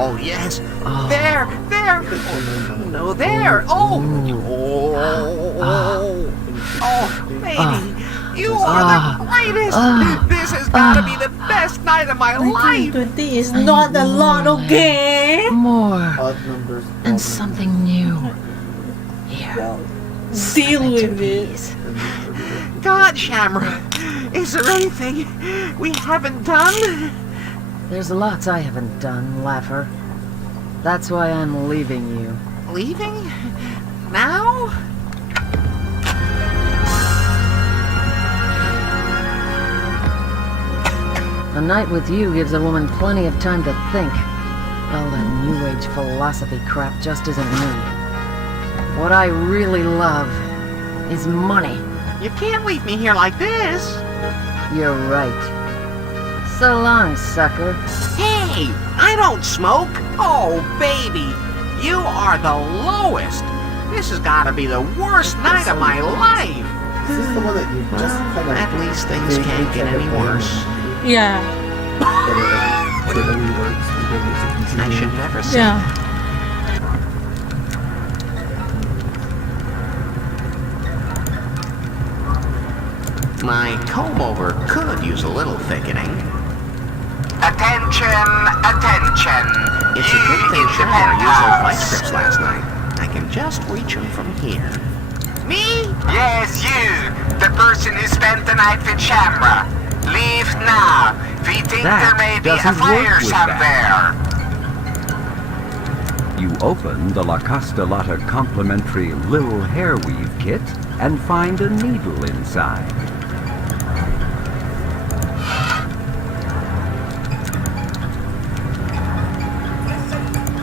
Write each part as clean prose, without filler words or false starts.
Oh, yes. Oh. There. No, there. Oh. Oh, baby. You are the greatest. This has got to be the best night of my life. 1920 is not a lot, okay? More. Odd numbers. And something new. Here. Deal with it. Please. God, Shamra. Is there anything we haven't done? There's lots I haven't done, Laugher. That's why I'm leaving you. Leaving? Now? A night with you gives a woman plenty of time to think. All that New Age philosophy crap just isn't me. What I really love is money. You can't leave me here like this. You're right. So long, sucker. Hey, I don't smoke. Oh, baby, you are the lowest. This has got to be the worst night of my life. This is the one that you just kind of... At least things can't get any worse. Yeah. I should never say Yeah. my comb-over could use a little thickening. Attention, attention. It's a good thing Shamra used those vice grips last night. I can just reach them from here. Me? Yes, you. The person who spent the night with Shamra. Leave now. We think That there may be a doesn't fire work with somewhere. You open the La Castellata complimentary Lil Hair Weave kit and find a needle inside.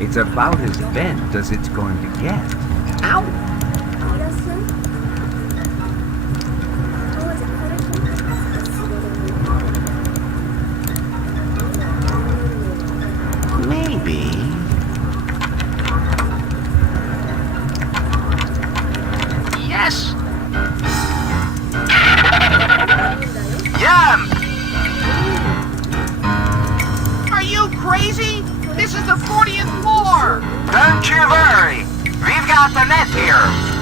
It's about as bent as it's going to get. Ow! Maybe. Yes! Yum! Are you crazy? This is the 40th floor! Don't you worry. We've got the net here.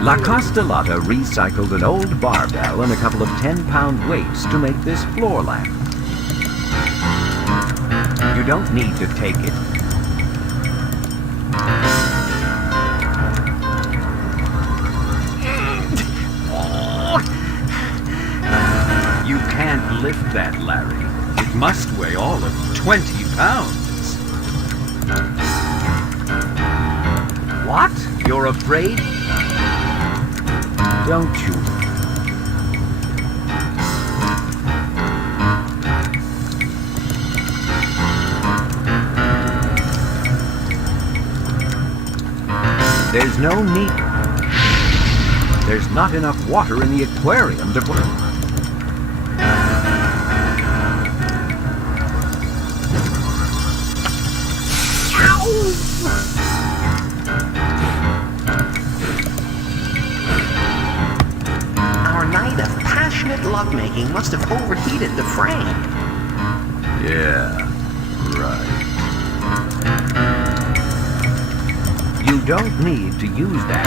La Castellata recycled an old barbell and a couple of 10-pound weights to make this floor lamp. You don't need to take it. You can't lift that, Larry. It must weigh all of 20 pounds. What? You're afraid? Don't you? There's no need. There's not enough water in the aquarium to put. Our night of passionate lovemaking must have overheated the frame. Yeah, right. You don't need to use that.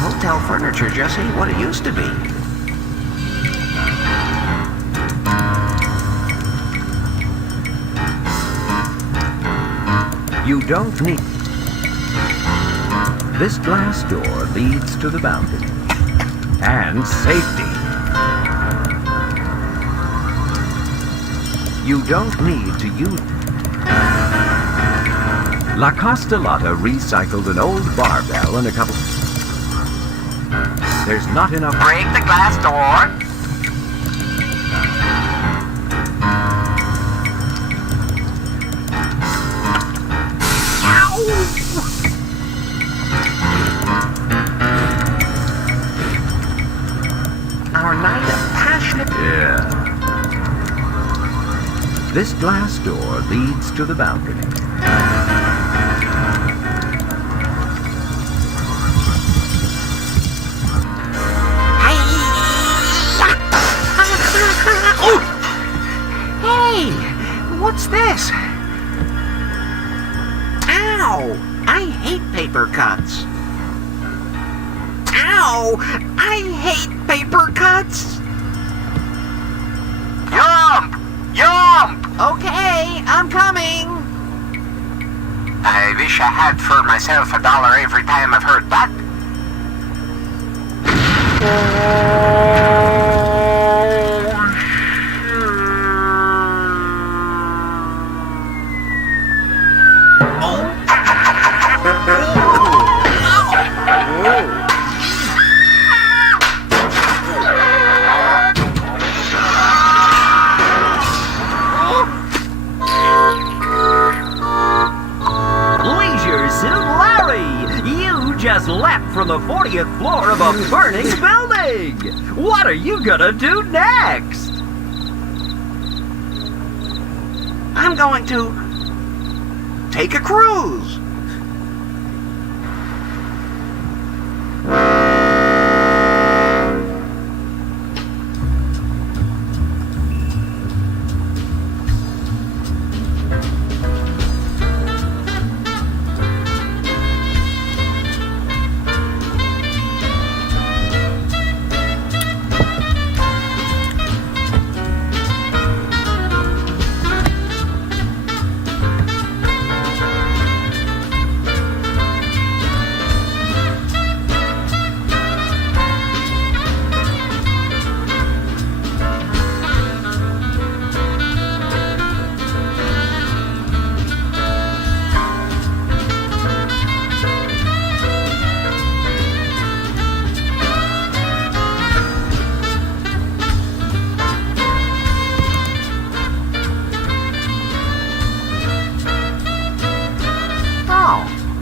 Hotel furniture just ain't what it used to be. You don't need... This glass door leads to the balcony. And safety. You don't need to use... La Castellata recycled an old barbell and a couple... There's not enough... Break the glass door. Our night of passionate... Yeah. This glass door leads to the balcony. Hey, what's this? Ow! I hate paper cuts. Ow! I hate paper cuts. Yump! Yump! Okay, I'm coming. I wish I had for myself $1 every time I've heard that. Leisure Suit Larry! You just leapt from the 40th floor of a burning building! What are you gonna do next? I'm going to take a cruise.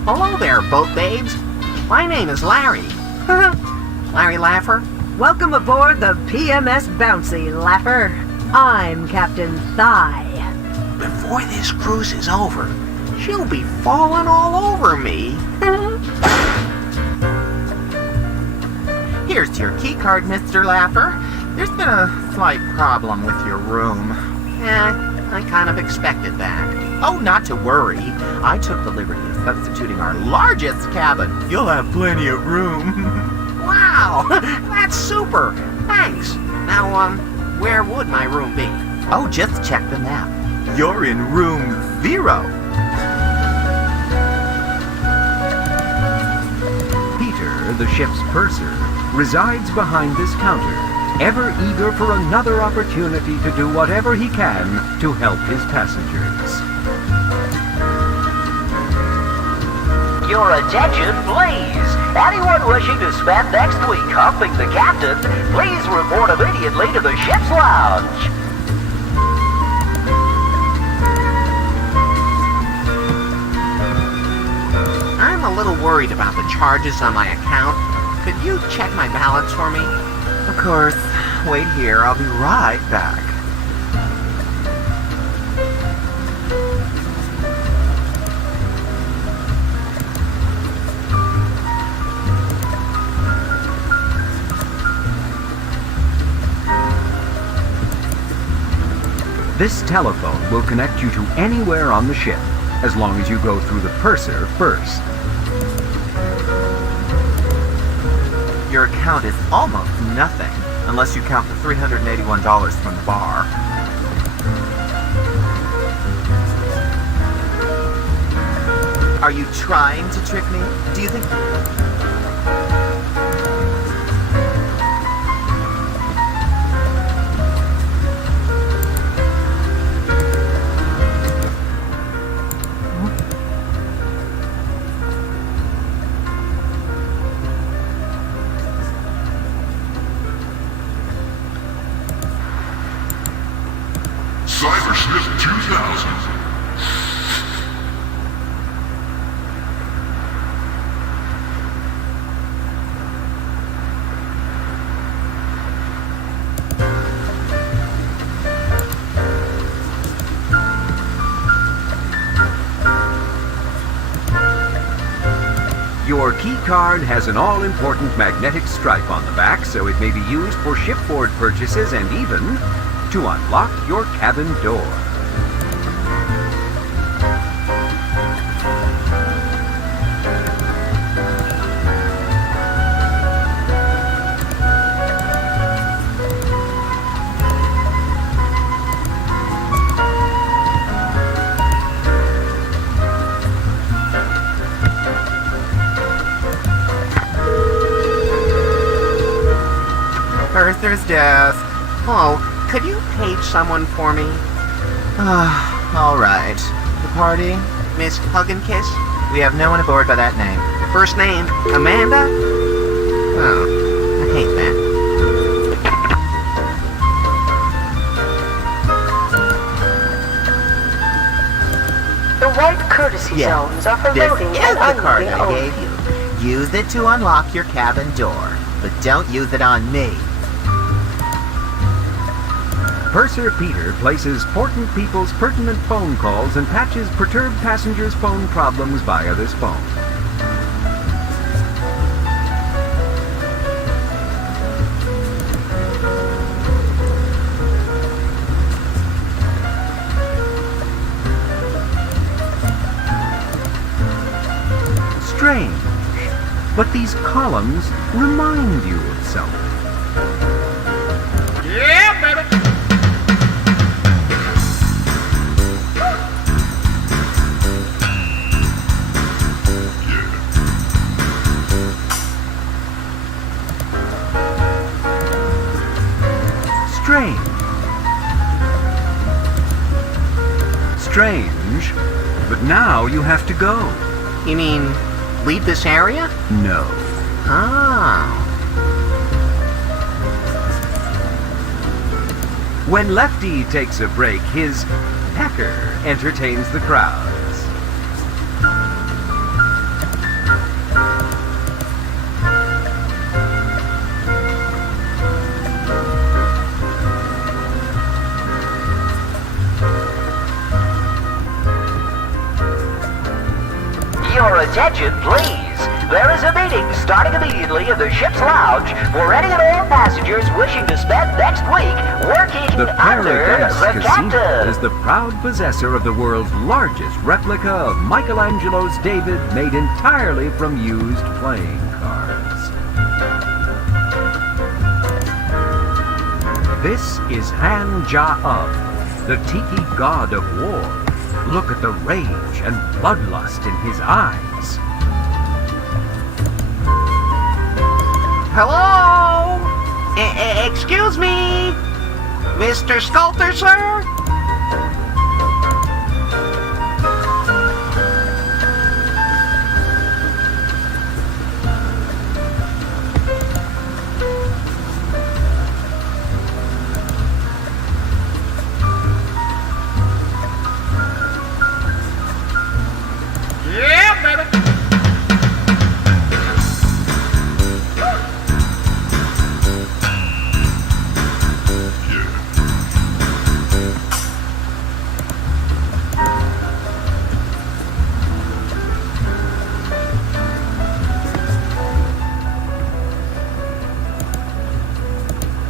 Hello there, boat babes. My name is Larry. Larry Laffer. Welcome aboard the PMS Bouncy, Laffer. I'm Captain Thigh. Before this cruise is over, she'll be falling all over me. Here's your key card, Mr. Laffer. There's been a slight problem with your room. I kind of expected that. Oh, not to worry. I took the liberty of substituting our largest cabin. You'll have plenty of room. Wow, that's super. Thanks. Now, where would my room be? Oh, just check the map. You're in room 0. Peter, the ship's purser, resides behind this counter, ever eager for another opportunity to do whatever he can to help his passengers. Your attention, please. Anyone wishing to spend next week humping the captain, please report immediately to the ship's lounge. I'm a little worried about the charges on my account. Could you check my balance for me? Of course. Wait here. I'll be right back. This telephone will connect you to anywhere on the ship, as long as you go through the purser first. Your account is almost nothing, unless you count the $381 from the bar. Are you trying to trick me? Do you think... Your key card has an all-important magnetic stripe on the back, so it may be used for shipboard purchases and even to unlock your cabin door. Purser's desk. Oh, could you page someone for me? All right. The party? Miss Hug and Kiss? We have no one aboard by that name. First name, Amanda? Oh, I hate that. The white courtesy zones are for This loading is and the card unloading I only. gave you. Use it to unlock your cabin door, but don't use it on me. Purser Peter places important people's pertinent phone calls and patches perturbed passengers' phone problems via this phone. Strange, but these columns remind you of something. Yeah, baby. Strange, but now you have to go. You mean, leave this area? No. Oh. When Lefty takes a break, his pecker entertains the crowds. Your attention, please. There is a meeting starting immediately in the ship's lounge for any and all passengers wishing to spend next week working The under Paradise the Casino captain. is the proud possessor of the world's largest replica of Michelangelo's David, made entirely from used playing cards. This is Han Ja-Ub, the Tiki god of war. Look at the rage and bloodlust in his eyes. Hello? Excuse me? Mr. Sculptor, sir? Yeah, baby.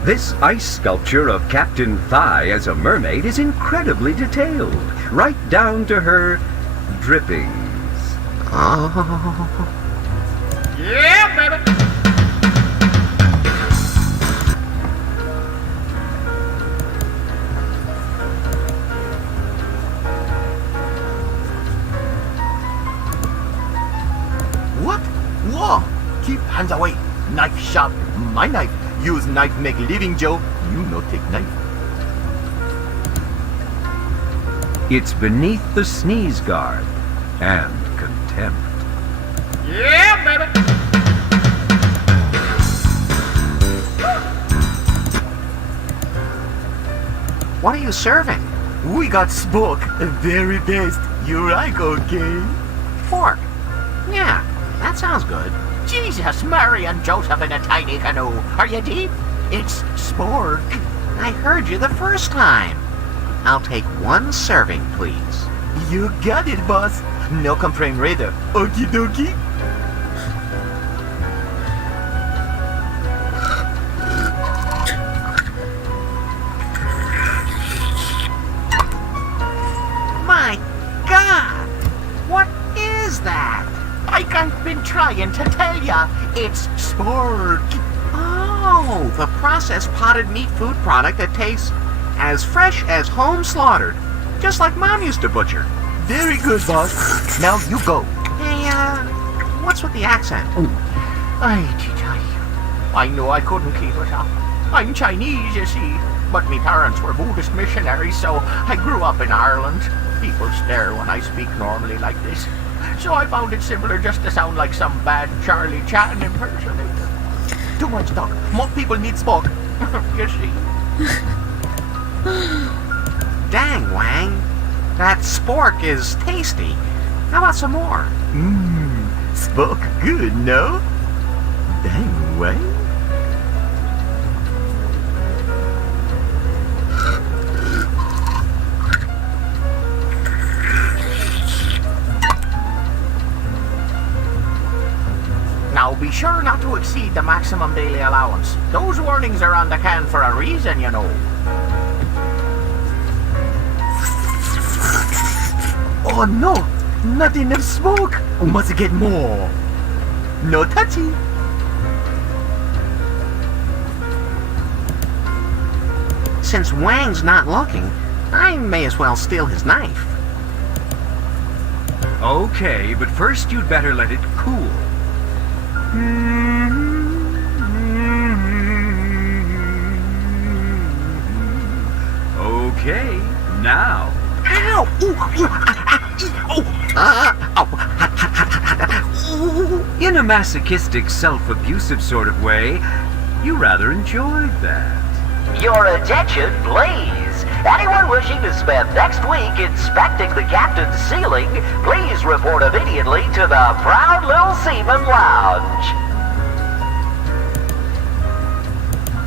This ice sculpture of Captain Thigh as a mermaid is incredibly detailed, right down to her drippings. Yeah, baby. What? Whoa! Keep hands away. Knife sharp. My knife. Use knife make living, Joe. You no take knife. It's beneath the sneeze guard and contempt. Yeah, baby. What are you serving? We got spoke. Very best. You like, okay? Pork. Yeah, that sounds good. Jesus, Mary and Joseph in a tiny canoe. Are you deep? It's spork. I heard you the first time. I'll take one serving, please. You got it, boss. No complaint, Raider. Okie dokie. It's spork. Oh, the processed potted meat food product that tastes as fresh as home slaughtered. Just like Mom used to butcher. Very good, boss. Now you go. Hey, what's with the accent? I know I couldn't keep it up. I'm Chinese, you see. But me parents were Buddhist missionaries, so I grew up in Ireland. People stare when I speak normally like this. So I found it simpler just to sound like some bad Charlie Chaplin impersonator. Too much talk. More people need spoke. You see. Dang, Wang. That spork is tasty. How about some more? Spoke good, no? Dang, way. Now be sure not to exceed the maximum daily allowance. Those warnings are on the can for a reason, you know. Oh no! Not enough smoke! We must get more! No touchy! Since Wang's not looking, I may as well steal his knife. Okay, but first you'd better let it cool. Okay, now. Ow! In a masochistic, self-abusive sort of way, you rather enjoyed that. Your attention, please. Anyone wishing to spend next week inspecting the captain's ceiling, please report immediately to the Proud Little Seaman Lounge.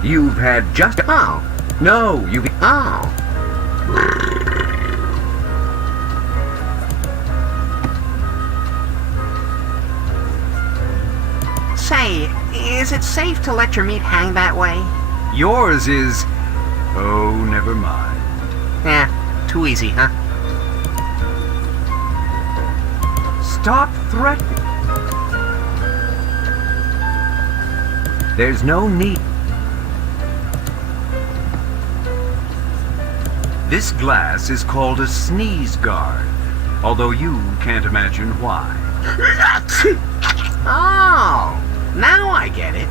You've had just... Oh. No, you've... Oh. Say, is it safe to let your meat hang that way? Yours is... Oh, never mind. Too easy, huh? Stop threatening. There's no need. This glass is called a sneeze guard, although you can't imagine why. Oh, now I get it.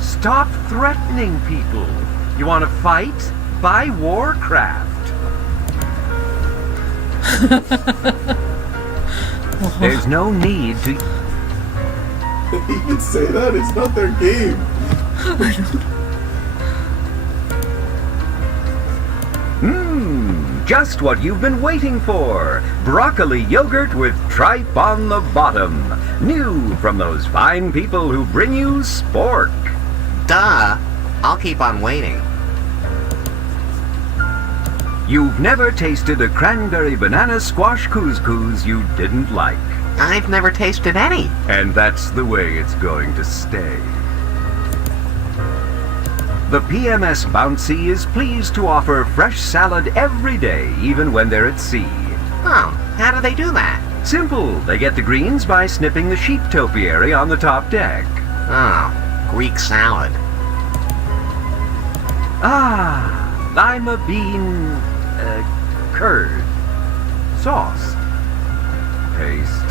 Stop threatening people. You want to fight? Buy Warcraft. There's no need to... You can say that? It's not their game. Just what you've been waiting for. Broccoli yogurt with tripe on the bottom. New from those fine people who bring you spork. Duh. I'll keep on waiting. You've never tasted a cranberry banana squash couscous you didn't like. I've never tasted any. And that's the way it's going to stay. The PMS Bouncy is pleased to offer fresh salad every day, even when they're at sea. Oh, how do they do that? Simple. They get the greens by snipping the sheep topiary on the top deck. Oh, Greek salad. Lima bean... curd. Sauce. Paste.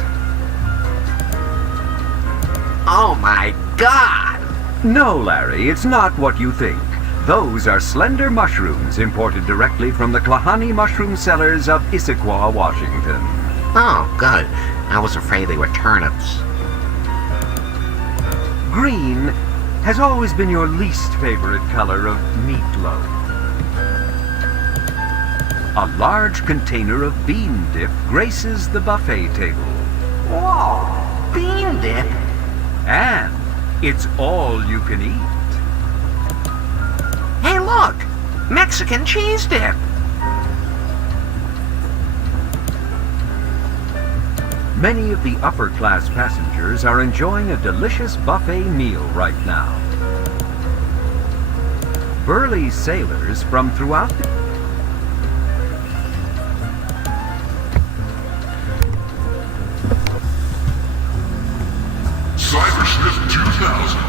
Oh my God! No, Larry, it's not what you think. Those are slender mushrooms imported directly from the Klahani mushroom cellars of Issaquah, Washington. Oh, good. I was afraid they were turnips. Green has always been your least favorite color of meatloaf. A large container of bean dip graces the buffet table. Whoa! Bean dip? And it's all you can eat. Hey, look! Mexican cheese dip! Many of the upper-class passengers are enjoying a delicious buffet meal right now. Burly sailors from throughout the Cybersmith 2000.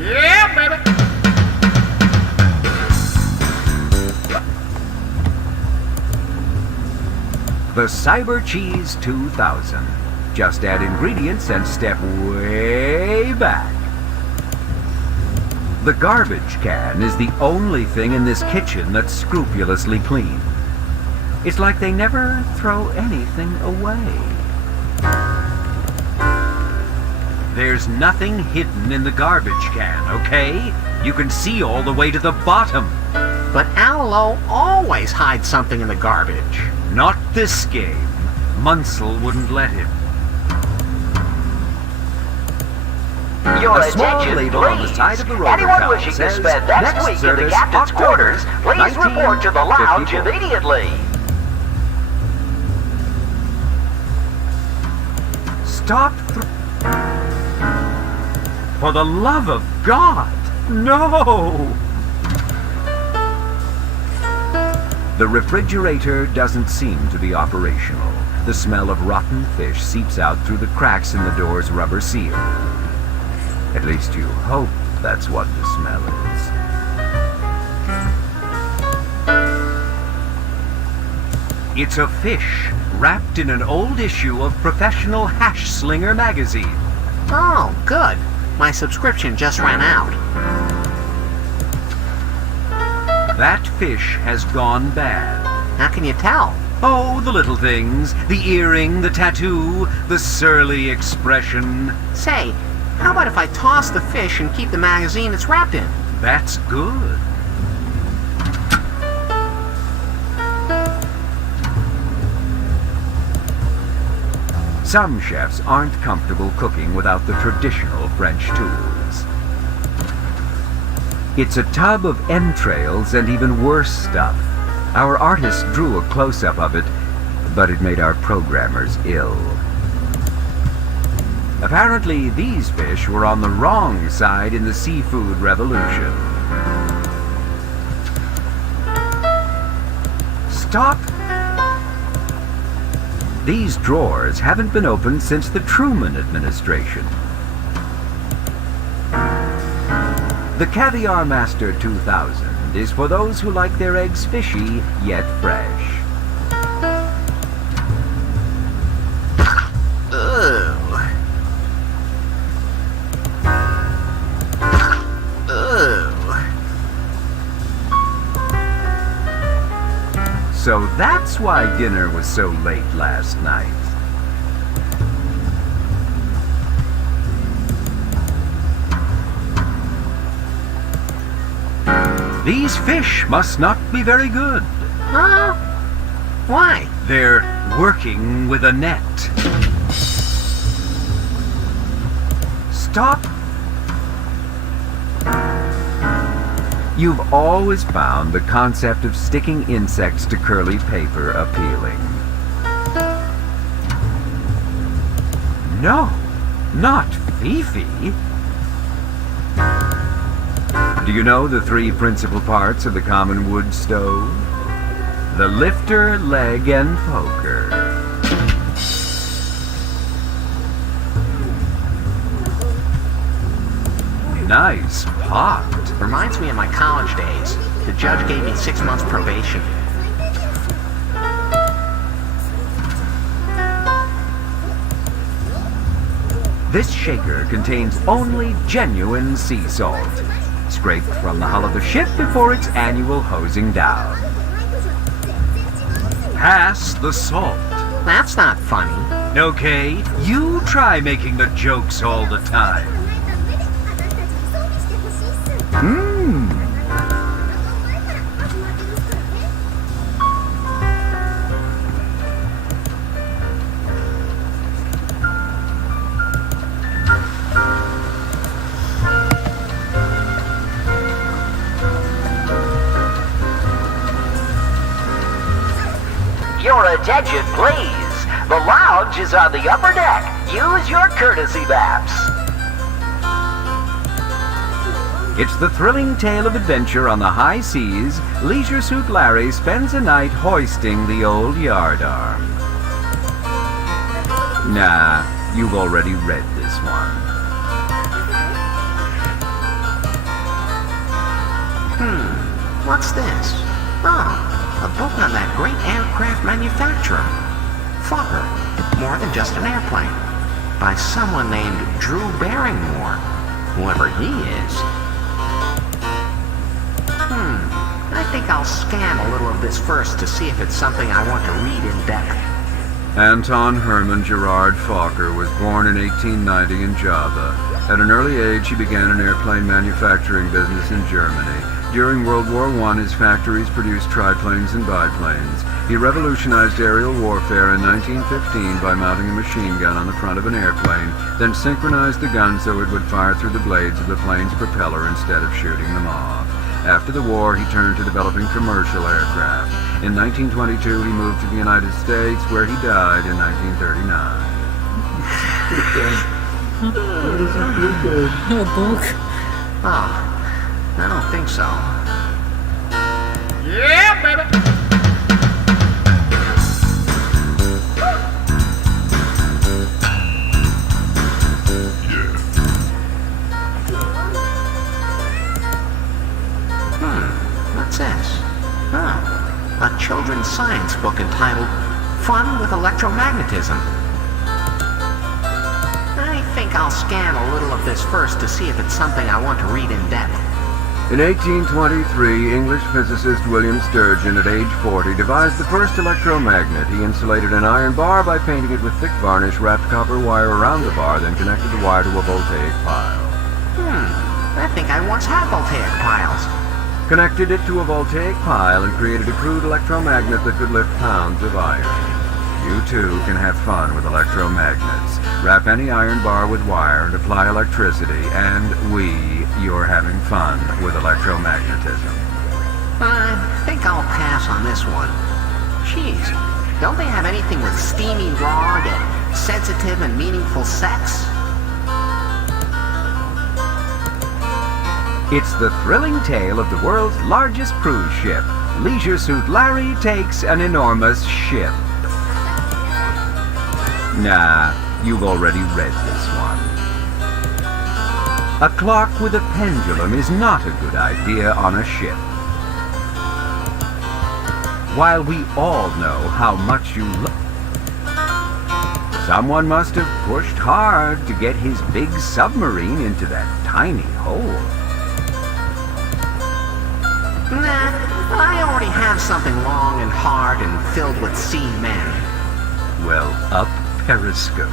Yeah, baby. The Cyber Cheese 2000. Just add ingredients and step way back. The garbage can is the only thing in this kitchen that's scrupulously clean. It's like they never throw anything away. There's nothing hidden in the garbage can, okay? You can see all the way to the bottom. But Allo always hides something in the garbage. Not this game. Munsell wouldn't let him. Your A small attention, label on the please. side of the roller Anyone column wishing to says, spend next "Next week in the service, captain's October, quarters, please report to the lounge 1954." immediately. Stop. For the love of God, no! The refrigerator doesn't seem to be operational. The smell of rotten fish seeps out through the cracks in the door's rubber seal. At least you hope that's what the smell is. It's a fish wrapped in an old issue of Professional Hash Slinger magazine. Oh, good. My subscription just ran out. That fish has gone bad. How can you tell? Oh, the little things. The earring, the tattoo, the surly expression. Say, how about if I toss the fish and keep the magazine it's wrapped in? That's good. Some chefs aren't comfortable cooking without the traditional French tools. It's a tub of entrails and even worse stuff. Our artist drew a close-up of it, but it made our programmers ill. Apparently, these fish were on the wrong side in the seafood revolution. Stop! These drawers haven't been opened since the Truman administration. The Caviar Master 2000 is for those who like their eggs fishy, yet fresh. So that's why dinner was so late last night. These fish must not be very good. Huh? Why? They're working with a net. Stop. You've always found the concept of sticking insects to curly paper appealing. No, not Fifi. Do you know the three principal parts of the common wood stove? The lifter, leg, and poker. Nice pot. Reminds me of my college days. The judge gave me 6 months probation. This shaker contains only genuine sea salt, scraped from the hull of the ship before its annual hosing down. Pass the salt. That's not funny. Okay, you try making the jokes all the time. Attention, please. The lounge is on the upper deck. Use your courtesy maps. It's the thrilling tale of adventure on the high seas. Leisure Suit Larry spends a night hoisting the old yardarm. Nah, you've already read this one. What's this? Oh, a book on that great aircraft manufacturer. Fokker, more than just an airplane. By someone named Drew Barrymore. Whoever he is. I think I'll scan a little of this first to see if it's something I want to read in depth. Anton Hermann Gerard Fokker was born in 1890 in Java. At an early age, he began an airplane manufacturing business in Germany. During World War I, his factories produced triplanes and biplanes. He revolutionized aerial warfare in 1915 by mounting a machine gun on the front of an airplane, then synchronized the gun so it would fire through the blades of the plane's propeller instead of shooting them off. After the war, he turned to developing commercial aircraft. In 1922, he moved to the United States, where he died in 1939. A book. Oh, I don't think so. Yeah, baby. What's this? Oh, a children's science book entitled Fun with Electromagnetism. I think I'll scan a little of this first to see if it's something I want to read in depth. In 1823, English physicist William Sturgeon, at age 40, devised the first electromagnet. He insulated an iron bar by painting it with thick varnish, wrapped copper wire around the bar, then connected the wire to a voltaic pile. I think I once had voltaic piles. Connected it to a voltaic pile and created a crude electromagnet that could lift pounds of iron. You too can have fun with electromagnets. Wrap any iron bar with wire and apply electricity, and you're having fun with electromagnetism. I think I'll pass on this one. Jeez, don't they have anything with steamy rod and sensitive and meaningful sex? It's the thrilling tale of the world's largest cruise ship. Leisure Suit Larry takes an enormous ship. Nah, you've already read this one. A clock with a pendulum is not a good idea on a ship. While we all know how much you love, someone must have pushed hard to get his big submarine into that tiny hole. Nah, I already have something long and hard and filled with seamen. Well, up Periscope.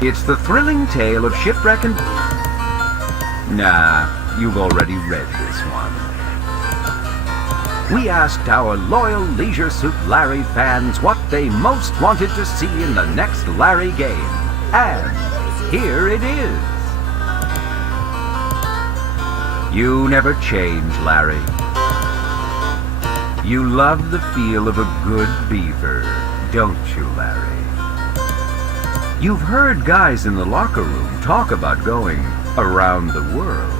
It's the thrilling tale of shipwreck and... Nah, you've already read this one. We asked our loyal Leisure Suit Larry fans what they most wanted to see in the next Larry game. And here it is. You never change, Larry. You love the feel of a good beaver, don't you, Larry? You've heard guys in the locker room talk about going around the world.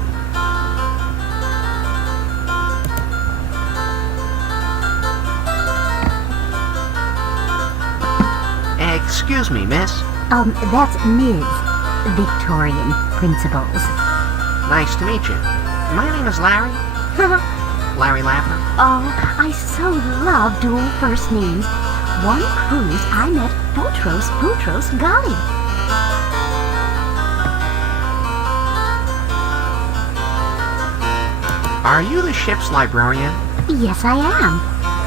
Excuse me, miss. That's Ms. Victorian Principles. Nice to meet you. My name is Larry. Larry Laffer. Oh, I so love dual first names. One cruise, I met Boutros Ghali. Are you the ship's librarian? Yes, I am.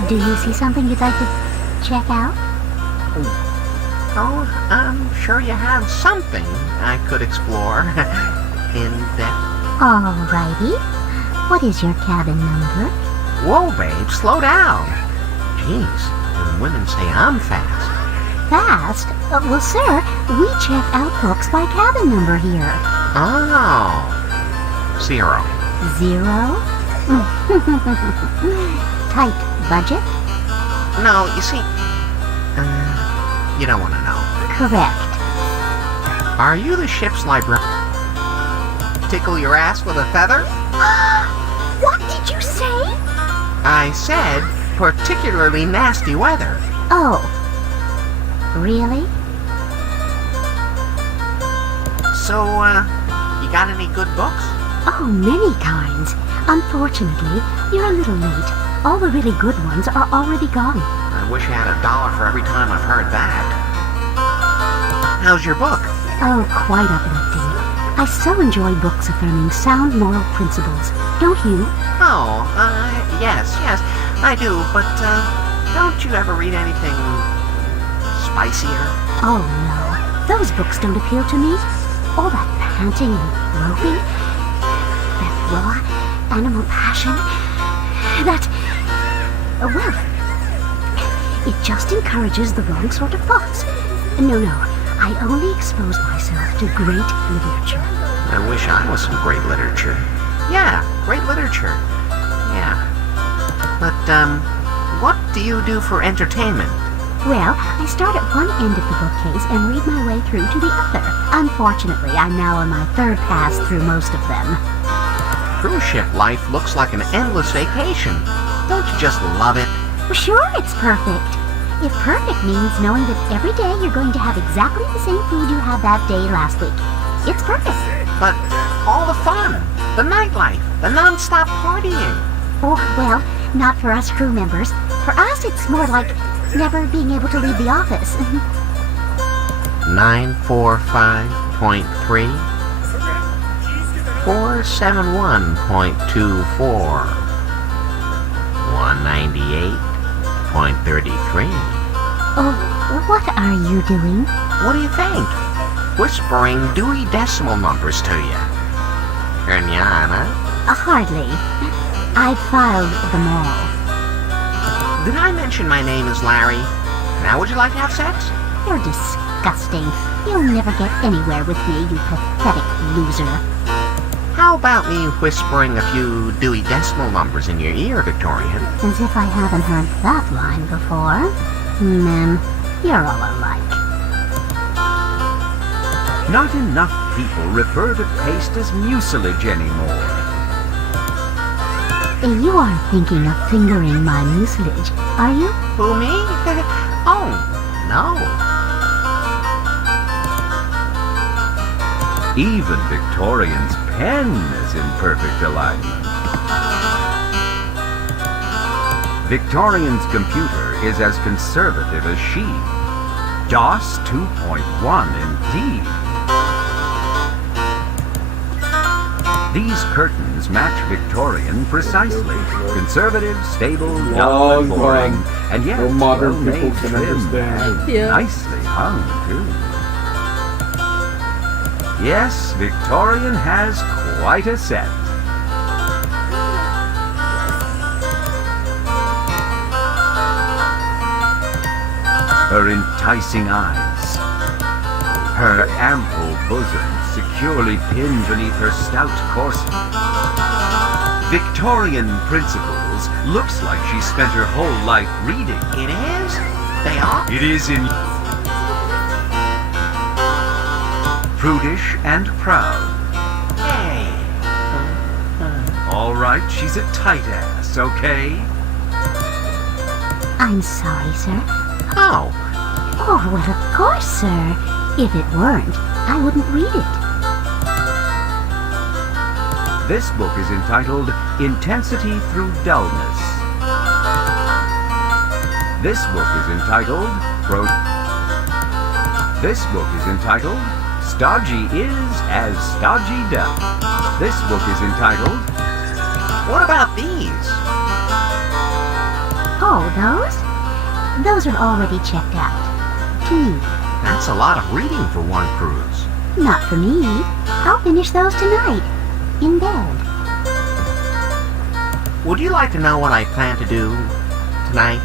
Do you see something you'd like to check out? Oh, I'm sure you have something I could explore in depth. Alrighty. What is your cabin number? Whoa, babe, slow down. Jeez, and women say I'm fast. Fast? Well, sir, we check out books by cabin number here. Oh. 0. 0? Tight budget? No, you see... you don't want to know. Correct. Are you the ship's librarian? Tickle your ass with a feather? What did you say? I said particularly nasty weather. Oh. Really? So, you got any good books? Oh, many kinds. Unfortunately, you're a little late. All the really good ones are already gone. I wish I had $1 for every time I've heard that. How's your book? Oh, quite uplifting. I so enjoy books affirming sound moral principles. Don't you? Oh, yes, I do, but, don't you ever read anything spicier? Oh, no. Those books don't appeal to me. All that panting and groping, that raw animal passion, that... well, it just encourages the wrong sort of thoughts. No, I only expose myself to great literature. I wish I was some great literature. Yeah, great literature. Yeah. But, what do you do for entertainment? Well, I start at one end of the bookcase and read my way through to the other. Unfortunately, I'm now on my third pass through most of them. Cruise ship life looks like an endless vacation. Don't you just love it? Sure, it's perfect. If perfect means knowing that every day you're going to have exactly the same food you had that day last week, it's perfect. But all the fun, the nightlife, the non-stop partying. Oh, well, not for us crew members. For us, it's more like never being able to leave the office. 945.3 471.24 198.33. Oh, what are you doing? What do you think? Whispering Dewey Decimal numbers to you. Hermione? Hardly. I filed them all. Did I mention my name is Larry? Now would you like to have sex? You're disgusting. You'll never get anywhere with me, you pathetic loser. How about me whispering a few Dewey Decimal numbers in your ear, Victorian? As if I haven't heard that line before. Men, you're all alike. Not enough people refer to paste as mucilage anymore. You aren't thinking of fingering my mucilage, are you? Who, me? Oh, no. Even Victorian's pen is in perfect alignment. Victorian's computer is as conservative as she. DOS 2.1 indeed. These curtains match Victorian precisely. Conservative, stable, dull, and boring, and yet modern well-made people can trim understand. and Yeah. nicely hung too. Yes, Victorian has quite a set. Her enticing eyes, her ample bosom securely pinned beneath her stout corset. Victorian Principles looks like she spent her whole life reading. It is? They are? It is in prudish and proud. Hey. All right, she's a tight ass, okay? I'm sorry, sir. Oh. Oh, well, of course, sir. If it weren't, I wouldn't read it. This book is entitled Intensity Through Dullness. This book is entitled This book is entitled Stodgy is as Stodgy does. This book is entitled What about these? Oh, those? Those are already checked out. To me. That's a lot of reading for one cruise. Not for me. I'll finish those tonight. In bed. Would you like to know what I plan to do tonight,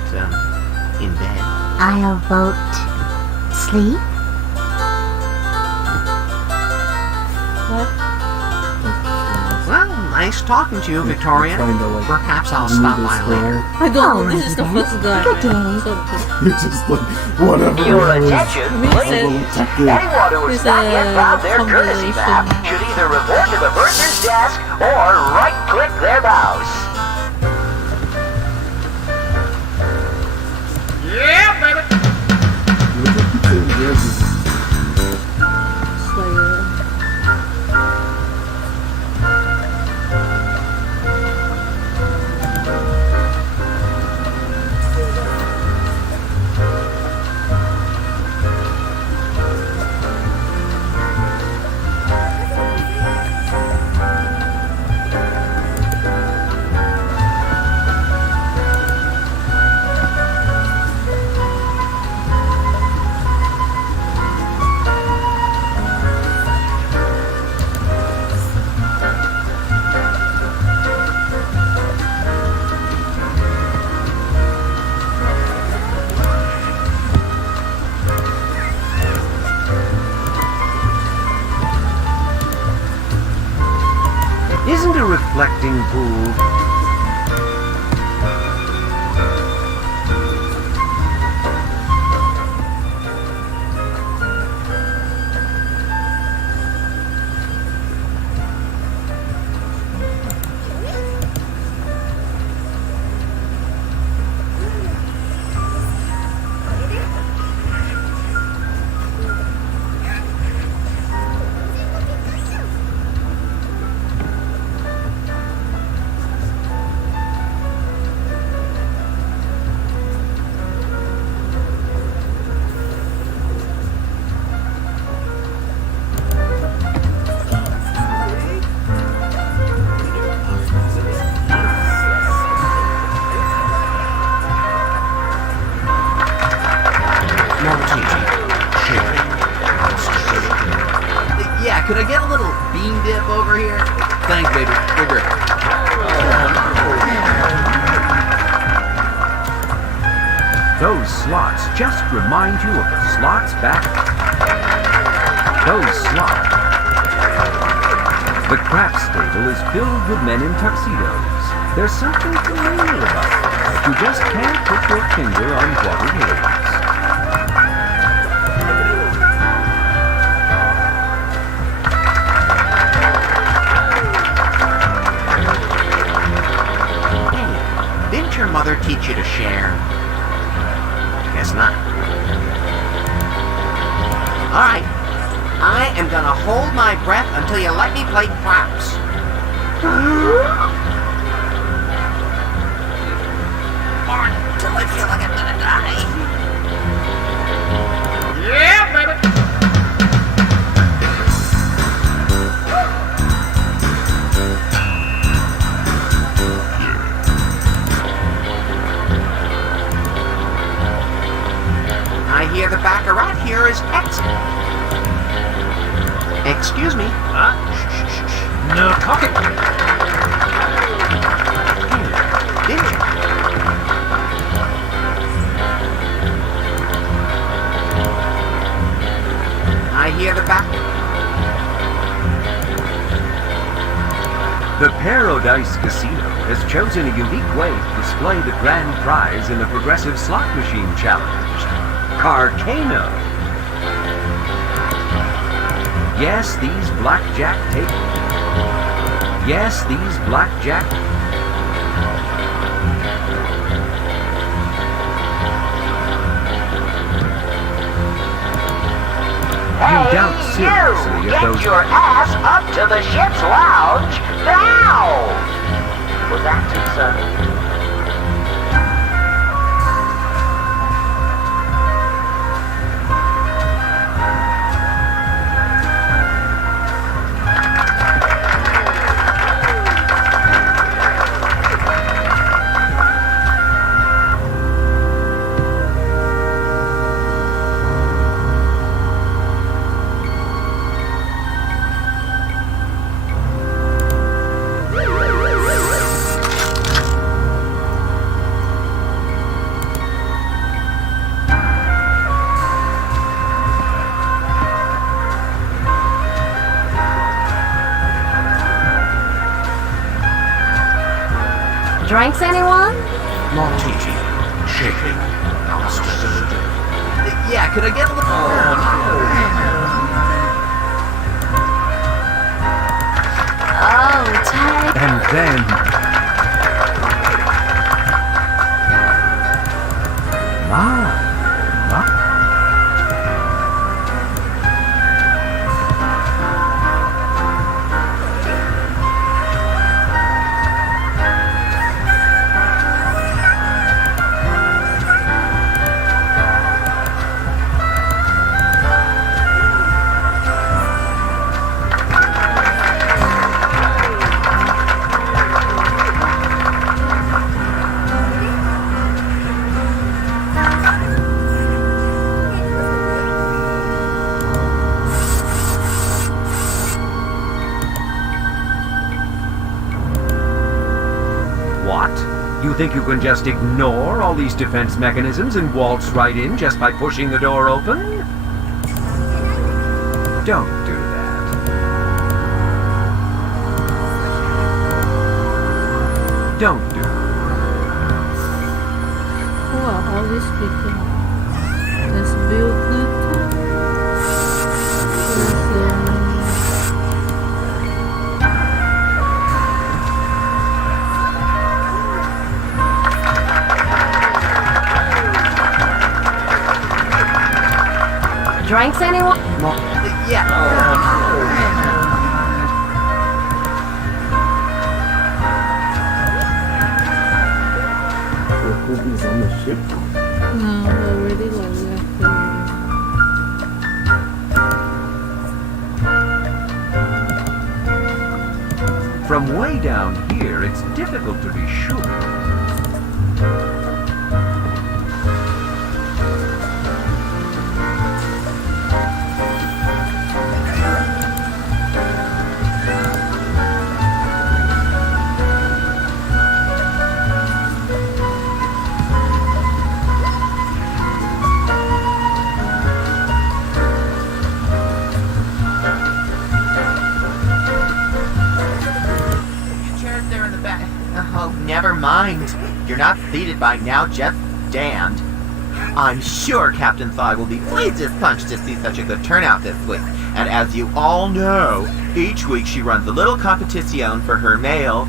in bed? I'll vote sleep. Well, I nice talking to you, Victoria. Trying to, like, Perhaps I'll move stop his by later. hair. I don't know. Oh, This is the okay. first guy. Good day. You're just like, whatever. Your it is. attention, This please. is Anyone who has It's not yet a found their courtesy map compilation. should either report to the purser's desk or right-click their mouse. Yeah, baby. Look at the dresses. It's like Isn't a reflecting pool? Yeah, could I get a little bean dip over here? Thanks, baby. You're great. Those slots just remind you of the slots back. Those slots. The craps stable is filled with men in tuxedos. There's something familiar about it, but you just can't put your finger on what it is. Didn't your mother teach you to share? Guess not. Alright. I am gonna hold my breath until you let me play craps. Or until I feel like I'm gonna die. Yeah, baby. I hear the baccarat here is excellent. Excuse me. No talking. Didn't you? I hear the back. The Paradise Casino has chosen a unique way to display the grand prize in the Progressive Slot Machine Challenge, Carcano. Yes, these blackjack Yes, these blackjack. Hey, doubt seriously you! if Get those- your ass up to the ship's lounge now! Was that too sudden? Drinks, anyone? Martini. Shaking. Downstairs. Yeah, could I get a little... Oh, Ted. And then... You think you can just ignore all these defense mechanisms and waltz right in just by pushing the door open? Don't do that. Don't do that. Who are all these people? There's Bill Clinton. Drinks, anyone? Yeah. He's on the ship. No, already left. From way down here, it's difficult to be sure. Never mind. You're not seated by now, just stand. I'm sure Captain Thigh will be pleased as punch to see such a good turnout this week. And as you all know, each week she runs a little competition for her male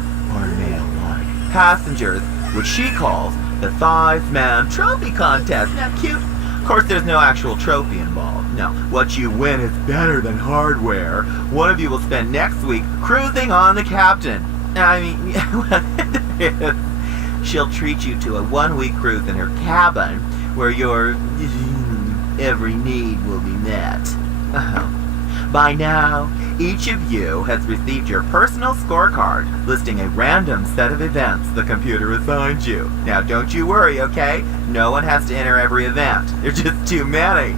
passengers, which she calls the Thighs Man Trophy Contest. Isn't that cute? Of course, there's no actual trophy involved. No, what you win is better than hardware. One of you will spend next week cruising on the Captain. I mean, she'll treat you to a one-week cruise in her cabin where your every need will be met. By now, each of you has received your personal scorecard listing a random set of events the computer assigned you. Now, don't you worry, okay? No one has to enter every event. There's just too many.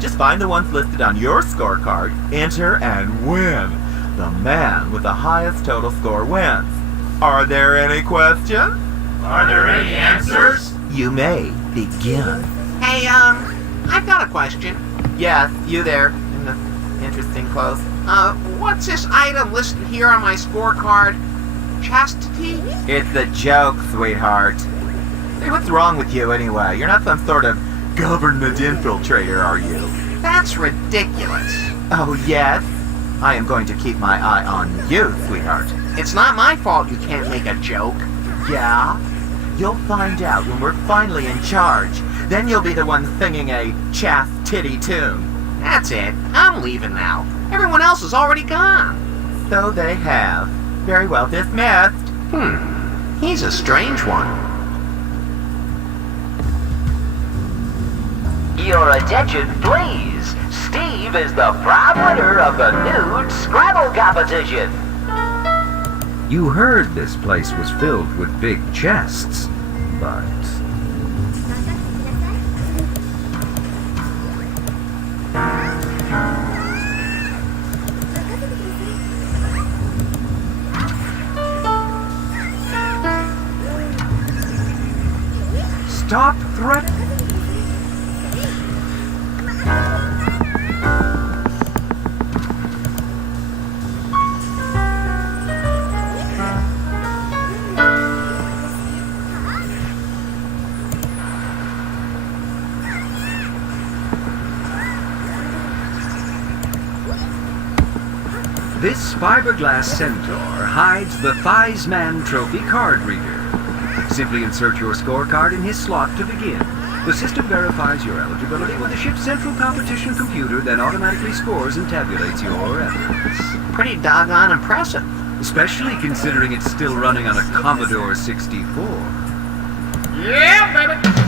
Just find the ones listed on your scorecard, enter, and win. The man with the highest total score wins. Are there any questions? Are there any answers? You may begin. Hey, I've got a question. Yes, you there, in the interesting clothes. What's this item listed here on my scorecard? Chastity? It's a joke, sweetheart. Hey, what's wrong with you anyway? You're not some sort of government infiltrator, are you? That's ridiculous. Oh, yes? I am going to keep my eye on you, sweetheart. It's not my fault you can't make a joke. Yeah? You'll find out when we're finally in charge. Then you'll be the one singing a chastity tune. That's it. I'm leaving now. Everyone else is already gone. So they have. Very well dismissed. He's a strange one. Your attention, please. Steve is the proud winner of the nude Scrabble competition. You heard this place was filled with big chests, but... Stop threatening. This fiberglass centaur hides the Theisman Trophy card reader. Simply insert your scorecard in his slot to begin. The system verifies your eligibility with the ship's central competition computer, then automatically scores and tabulates your efforts. Pretty doggone impressive. Especially considering it's still running on a Commodore 64. Yeah, baby!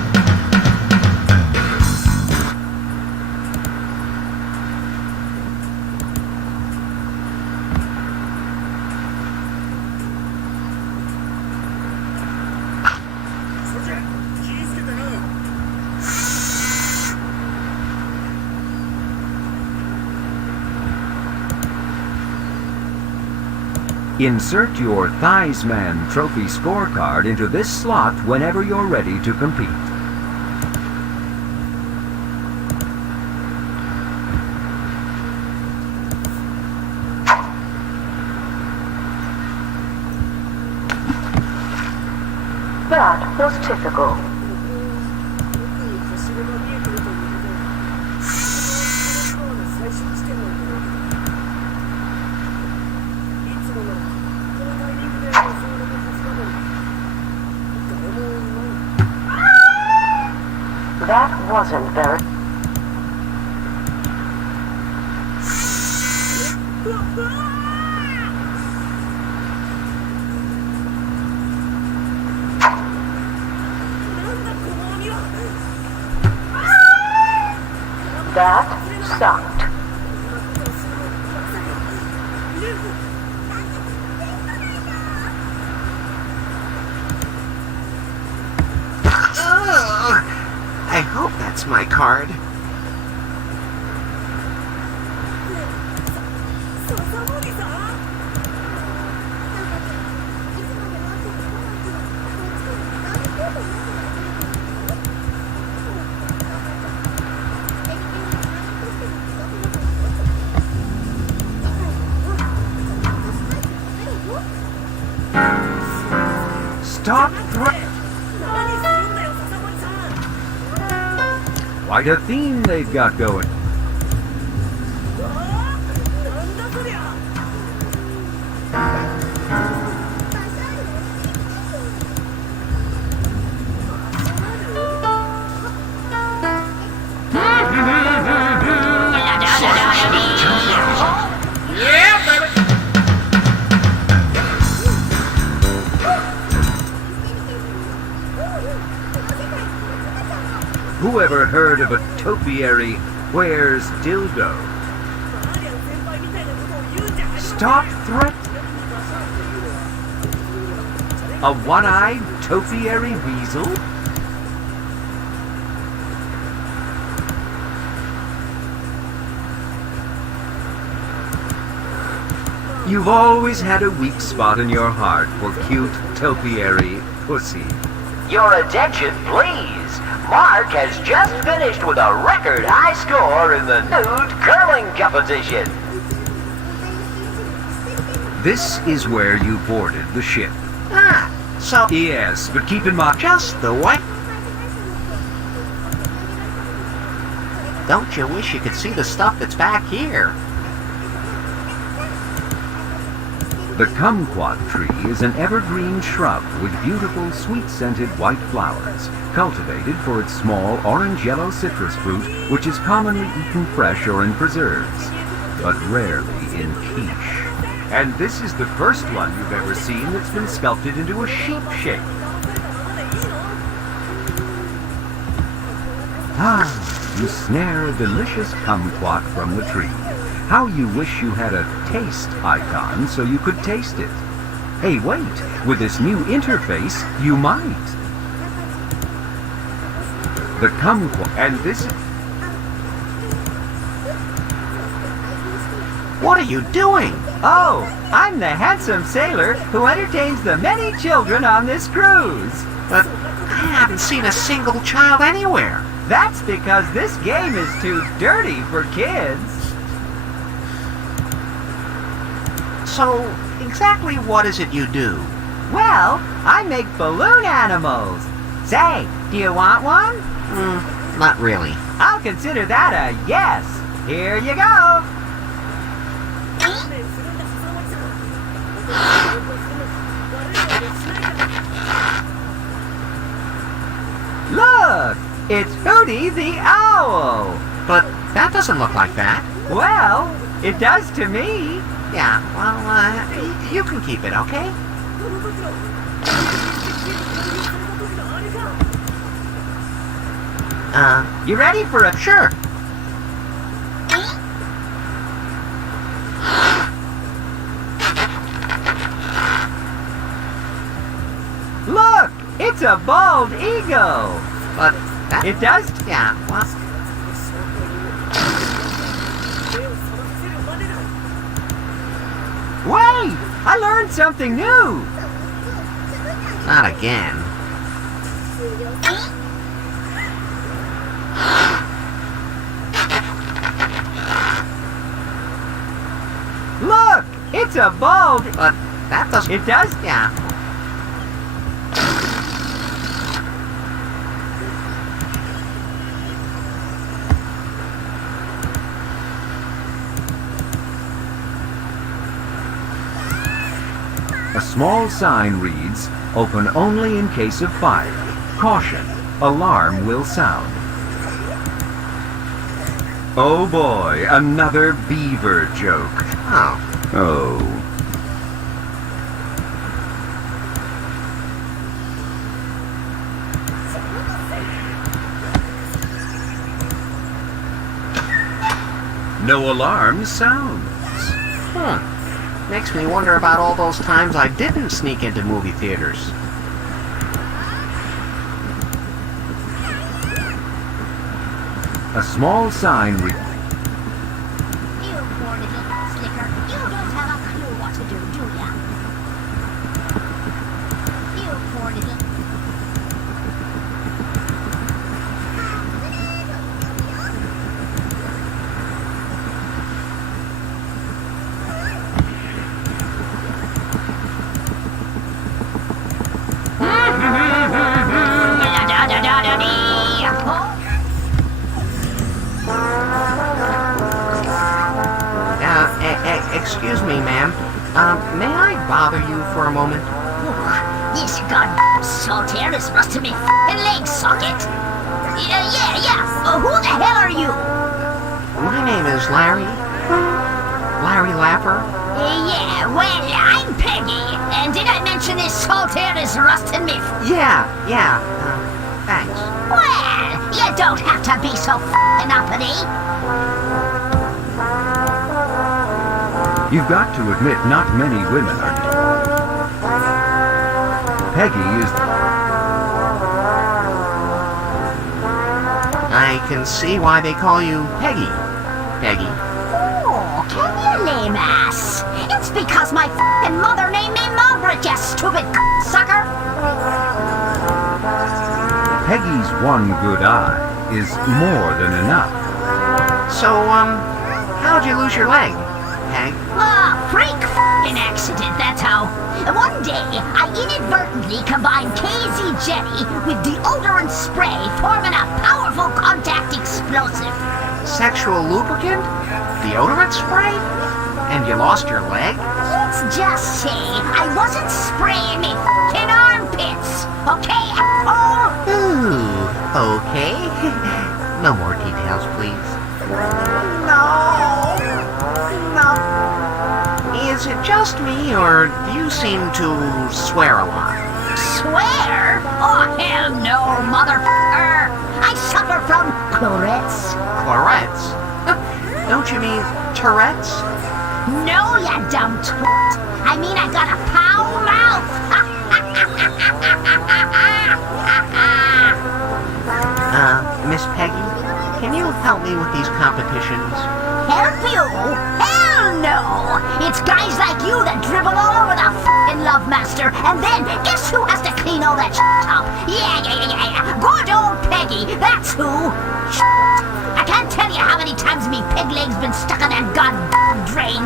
Insert your Theisman Trophy scorecard into this slot whenever you're ready to compete. That was typical. That wasn't very... That sucked. I hope that's my card. Stop! Quite a theme they've got going. Yeah, baby! Whoever heard of a topiary wears dildo? Stop threat! A one-eyed topiary weasel? You've always had a weak spot in your heart for cute topiary pussy. Your attention, please. Mark has just finished with a record high score in the nude curling competition. This is where you boarded the ship. Ah, so... Yes, but keep in mind... Just the way... Don't you wish you could see the stuff that's back here? The kumquat tree is an evergreen shrub with beautiful, sweet-scented white flowers, cultivated for its small orange-yellow citrus fruit, which is commonly eaten fresh or in preserves, but rarely in quiche. And this is the first one you've ever seen that's been sculpted into a sheep shape. Ah, you snare a delicious kumquat from the tree. How you wish you had a taste icon so you could taste it. Hey, wait, with this new interface, you might. The kumquat, and this... What are you doing? Oh, I'm the handsome sailor who entertains the many children on this cruise. But I haven't seen a single child anywhere. That's because this game is too dirty for kids. So, exactly what is it you do? Well, I make balloon animals. Say, do you want one? Not really. I'll consider that a yes. Here you go. Look! It's Hootie the Owl! But that doesn't look like that. Well, it does to me. Yeah, well, you can keep it, okay? You ready for a... Sure. Look! It's a bald eagle! But that... It does... Yeah, well... Wait! I learned something new! Not again. Look! It's a bald... But that doesn't... It does... Yeah. A small sign reads, "Open only in case of fire. Caution, alarm will sound." Oh boy, another beaver joke. Oh. Oh. No alarm sounds. Makes me wonder about all those times I didn't sneak into movie theaters. A small sign reads, You poor little slicker. You don't have a clue what to do ya? You poor little... Excuse me, ma'am. May I bother you for a moment? This goddamn saltaire is rusting me f***ing leg socket. Yeah. Who the hell are you? My name is Larry. Larry Laffer. Yeah, well, I'm Peggy. And did I mention this saltaire is rusting me? Yeah. Thanks. Well, you don't have to be so f***ing uppity. You've got to admit not many women are... Peggy is... I can see why they call you Peggy. Peggy. Oh, can you lame ass? It's because my f***ing mother named me Margaret, you stupid sucker. Peggy's one good eye is more than enough. So, how'd you lose your leg, Peg? Freak f***ing accident, that's how. One day, I inadvertently combined KZ Jelly with deodorant spray, forming a powerful contact explosive. Sexual lubricant? Deodorant spray? And you lost your leg? Let's just say I wasn't spraying me f***ing armpits, okay, asshole? Ooh, okay. No more details, please. No. Is it just me, or do you seem to swear a lot? Swear? Oh, hell no, motherfucker! I suffer from Tourette's. Tourette's? Don't you mean Tourette's? No, you dumb twat. I mean I got a foul mouth. Miss Peggy, can you help me with these competitions? Help you? Hell no! It's guys like you that dribble all over the f***ing Love Master, and then guess who has to clean all that shit up? Yeah. Good old Peggy, that's who. I can't tell you how many times me peg leg's been stuck in that goddamn drain.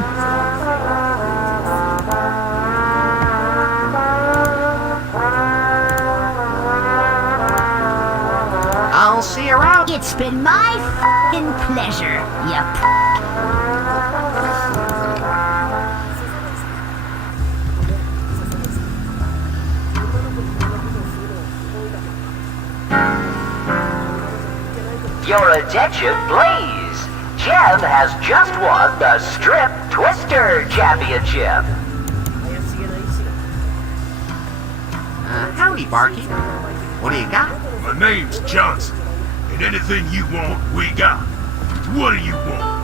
I'll see you around. It's been my f***ing pleasure, you prick. Your attention, please. Jen has just won the Strip Twister Championship. Howdy, barkeep. What do you got? My name's Johnson, and anything you want, we got. What do you want?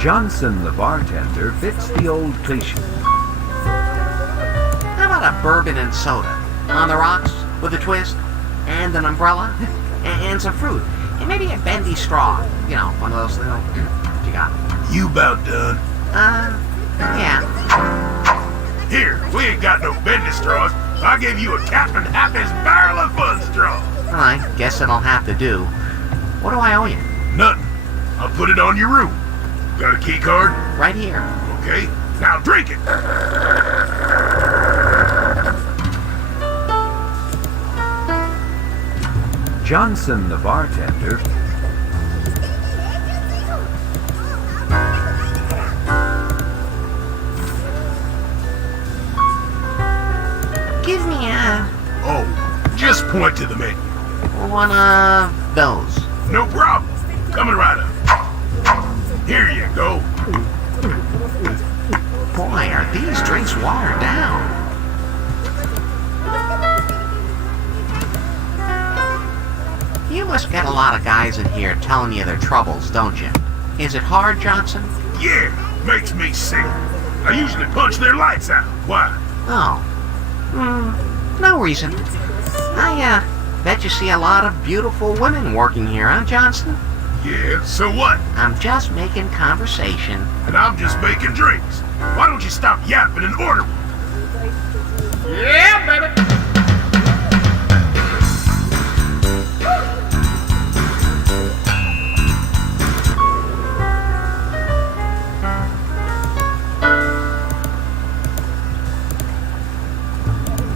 Johnson, the bartender, fits the old cliche. How about a bourbon and soda? On the rocks, with a twist, and an umbrella, and some fruit. And maybe a bendy straw. You know, one of those little... What you got? You about done? Yeah. Here, we ain't got no bendy straws. I gave you a Captain Happy's barrel of fun straw. Well, I guess it'll have to do. What do I owe you? Nothing. I'll put it on your room. Got a key card? Right here. Okay, now drink it. Johnson, the bartender, Give me Oh, just point to the menu. one of those. No problem. Coming right up. Here you go. Boy, are these drinks watered down. You must get a lot of guys in here telling you their troubles, don't you? Is it hard, Johnson? Yeah, makes me sick. I usually punch their lights out. Why? Oh. No reason. I bet you see a lot of beautiful women working here, huh, Johnson? Yeah, so what? I'm just making conversation. And I'm just making drinks. Why don't you stop yapping and order one? Yeah, baby.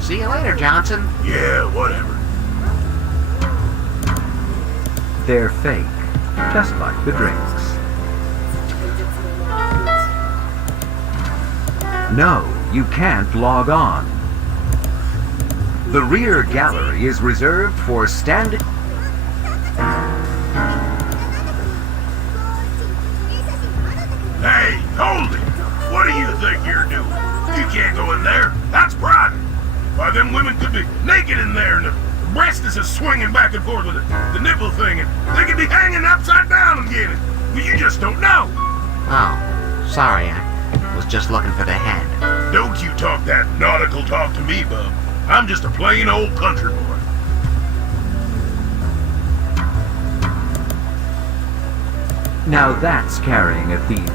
See you later, Johnson. Yeah, whatever. they're fake, just like the drinks. No, you can't log on. The rear gallery is reserved for standing... Hey, hold it! What do you think you're doing? You can't go in there. That's private. Why, them women could be naked in there and the breast is just swinging back and forth with the nipple thing, and they could be hanging upside down again. But you just don't know. Oh, sorry. I was just looking for the head. Don't you talk that nautical talk to me, bub. I'm just a plain old country boy. Now that's carrying a theme.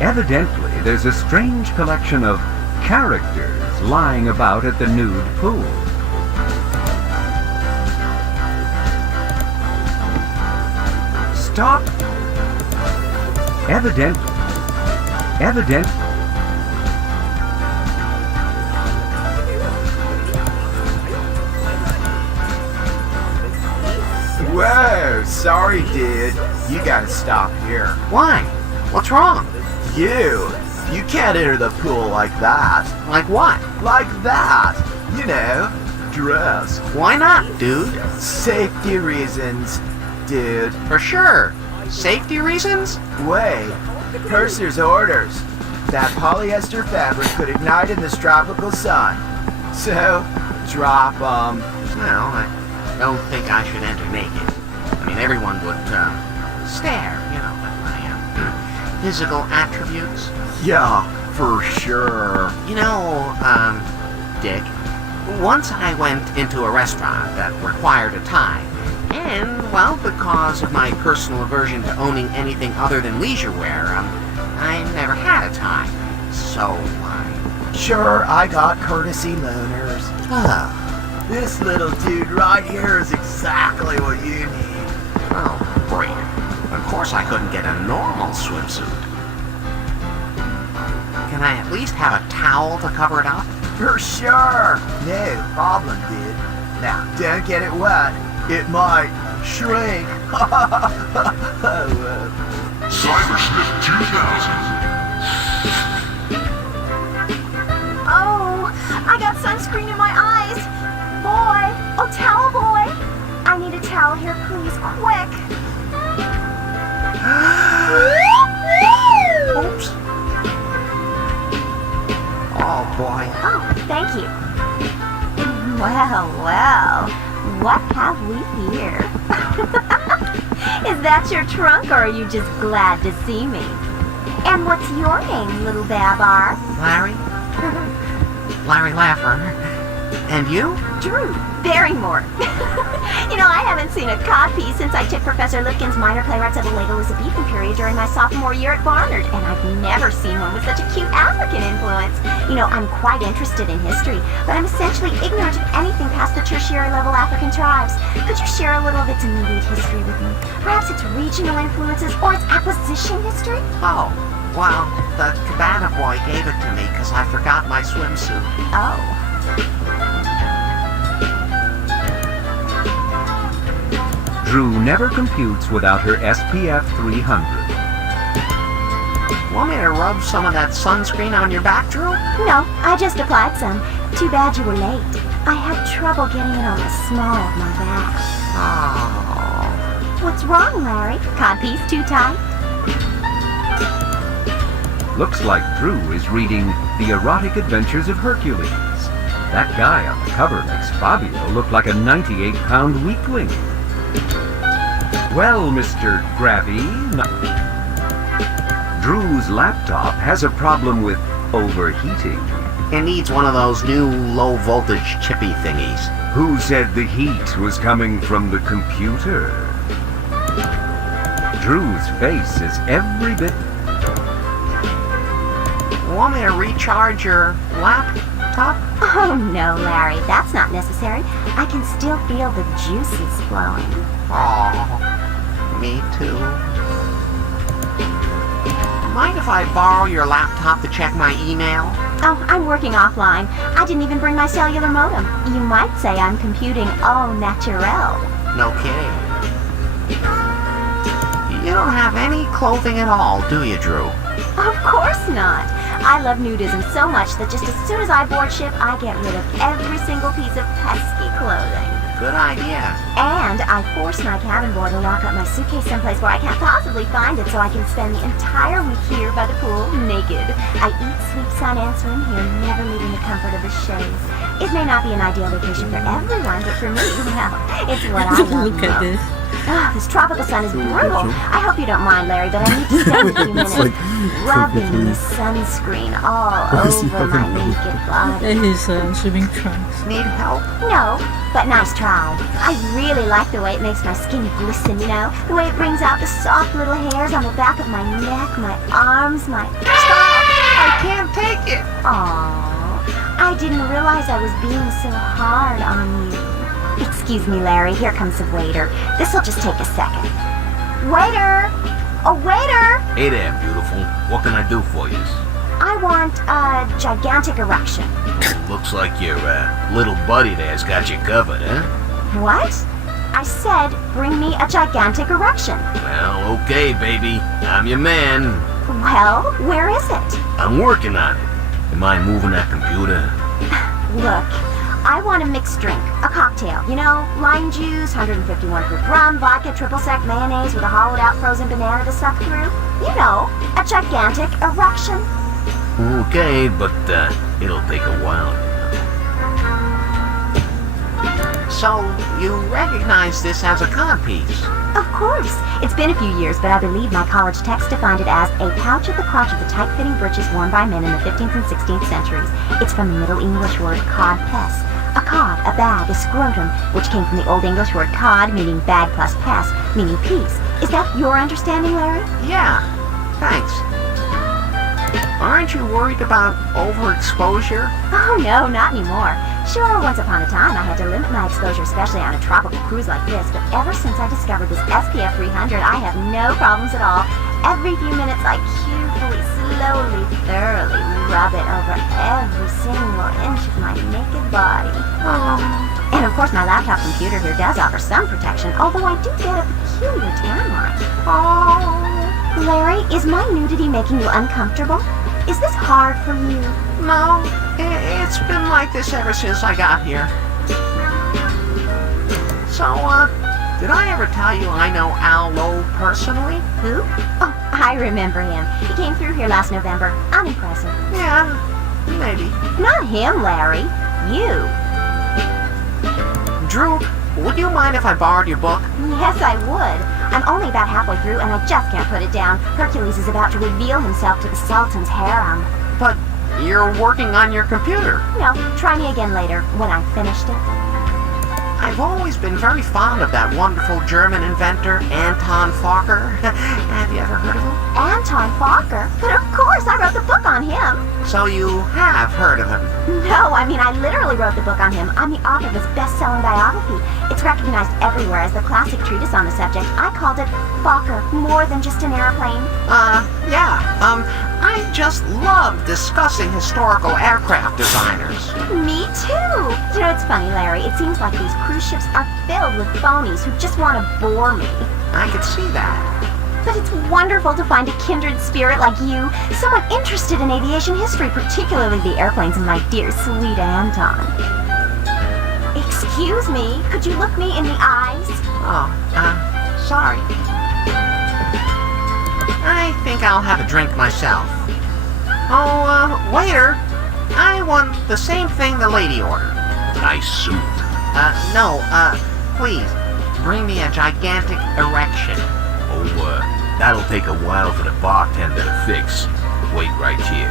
Evidently, there's a strange collection of characters lying about at the nude pool. Stop! Evidently. Whoa, sorry, dude. You gotta stop here. Why? What's wrong? You can't enter the pool like that. Like what? Like that. You know, dressed. Why not, dude? Safety reasons, dude. For sure. Safety reasons? Wait, Purser's orders. That polyester fabric could ignite in this tropical sun. So, drop 'em. Well, I don't think I should enter naked. I mean, everyone would, stare, you know, at my, physical attributes. Yeah, for sure. You know, Dick, once I went into a restaurant that required a tie, and, well, because of my personal aversion to owning anything other than leisure wear, I never had a tie. So, Sure, I got courtesy loaners. This little dude right here is exactly what you need. Oh, great. course I couldn't get a normal swimsuit. Can I at least have a towel to cover it up? For sure. No problem, dude. Now, don't get it wet. It might shrink. Cybersmith 2000. Oh, I got sunscreen in my eyes. Boy, oh, towel boy. I need a towel here, please, quick. Oops. Oh, boy. Oh, thank you. Well, well, what have we here? Is that your trunk, or are you just glad to see me? And what's your name, little Babar? Larry? Larry Laffer. And you? Drew Barrymore. You know, I haven't seen a codpiece since I took Professor Lipkin's minor playwrights of the late Elizabethan period during my sophomore year at Barnard, and I've never seen one with such a cute African influence. You know, I'm quite interested in history, but I'm essentially ignorant of anything past the tertiary level African tribes. Could you share a little of its immediate history with me? Perhaps its regional influences or its acquisition history? Oh, well, the cabana boy gave it to me because I forgot my swimsuit. Oh. Drew never computes without her SPF 300. Want me to rub some of that sunscreen on your back, Drew? No, I just applied some. Too bad you were late. I had trouble getting it on the small of my back. Oh. What's wrong, Larry? Codpiece too tight? Looks like Drew is reading The Erotic Adventures of Hercules. That guy on the cover makes Fabio look like a 98-pound weakling. Well, Mr. Gravy, Drew's laptop has a problem with overheating. It needs one of those new low-voltage chippy thingies. Who said the heat was coming from the computer? Drew's face is every bit... Want me to recharge your laptop? Oh, no, Larry, that's not necessary. I can still feel the juices flowing. Oh, me too. Mind if I borrow your laptop to check my email? Oh, I'm working offline. I didn't even bring my cellular modem. You might say I'm computing au naturel. No kidding. You don't have any clothing at all, do you, Drew? Of course not. I love nudism so much that just as soon as I board ship, I get rid of every single piece of pesky clothing. Good idea. And I force my cabin boy to lock up my suitcase someplace where I can't possibly find it so I can spend the entire week here by the pool naked. I eat, sleep, sun, and swim here, never leaving the comfort of the chaise. It may not be an ideal vacation for everyone, but for me, well, it's what I love. Look at this. Oh, this tropical sun is brutal. I hope you don't mind, Larry, but I need to spend a few minutes rubbing the sunscreen all over my naked body. And his swimming trunks. Need help? No, but nice try. I really like the way it makes my skin glisten, you know? The way it brings out the soft little hairs on the back of my neck, my arms, my... Stop! I can't take it! Aww, I didn't realize I was being so hard on you. Excuse me, Larry, here comes the waiter. This'll just take a second. Waiter! Oh, waiter! Hey there, beautiful. What can I do for you? I want a gigantic erection. Looks like your little buddy there's got you covered, huh? What? I said, bring me a gigantic erection. Well, okay, baby. I'm your man. Well, where is it? I'm working on it. Am I moving that computer? Look, I want a mixed drink, a cocktail. You know, lime juice, 151 proof rum, vodka, triple sec mayonnaise with a hollowed out frozen banana to suck through. You know, a gigantic erection. Okay, but it'll take a while. So, you recognize this as a codpiece? Of course. It's been a few years, but I believe my college text defined it as a pouch at the crotch of the tight-fitting breeches worn by men in the 15th and 16th centuries. It's from the Middle English word cod-pess. A cod, a bag, a scrotum, which came from the Old English word cod, meaning bag plus pess, meaning piece. Is that your understanding, Larry? Yeah, thanks. Aren't you worried about overexposure? Oh, no, not anymore. Sure, once upon a time I had to limit my exposure, especially on a tropical cruise like this, but ever since I discovered this SPF 300, I have no problems at all. Every few minutes I carefully, slowly, thoroughly rub it over every single inch of my naked body. And of course my laptop computer here does offer some protection, although I do get a peculiar tan line. Larry, is my nudity making you uncomfortable? Is this hard for you? No, it's been like this ever since I got here. So, did I ever tell you I know Al Lowe personally? Who? Oh, I remember him. He came through here last November. Unimpressive. Yeah, maybe. Not him, Larry. You. Drew, would you mind if I borrowed your book? Yes, I would. I'm only about halfway through and I just can't put it down. Hercules is about to reveal himself to the Sultan's harem. But you're working on your computer. No, try me again later, when I've finished it. I've always been very fond of that wonderful German inventor, Anton Fokker. Have you ever heard of him? Anton Fokker? But of course, I wrote the book on him. So you have heard of him? No, I mean, I literally wrote the book on him. I'm the author of his best-selling biography. It's recognized everywhere as the classic treatise on the subject. I called it Fokker, More Than Just an Airplane. I just love discussing historical aircraft designers. Me too. You know, it's funny, Larry. It seems like these cruise ships are filled with phonies who just want to bore me. I could see that. But it's wonderful to find a kindred spirit like you, someone interested in aviation history, particularly the airplanes of my dear sweet Anton. Excuse me, could you look me in the eyes? Sorry. I think I'll have a drink myself. Waiter, I want the same thing the lady ordered. Nice suit. Please, bring me a gigantic erection. Oh, that'll take a while for the bartender to fix. Wait right here.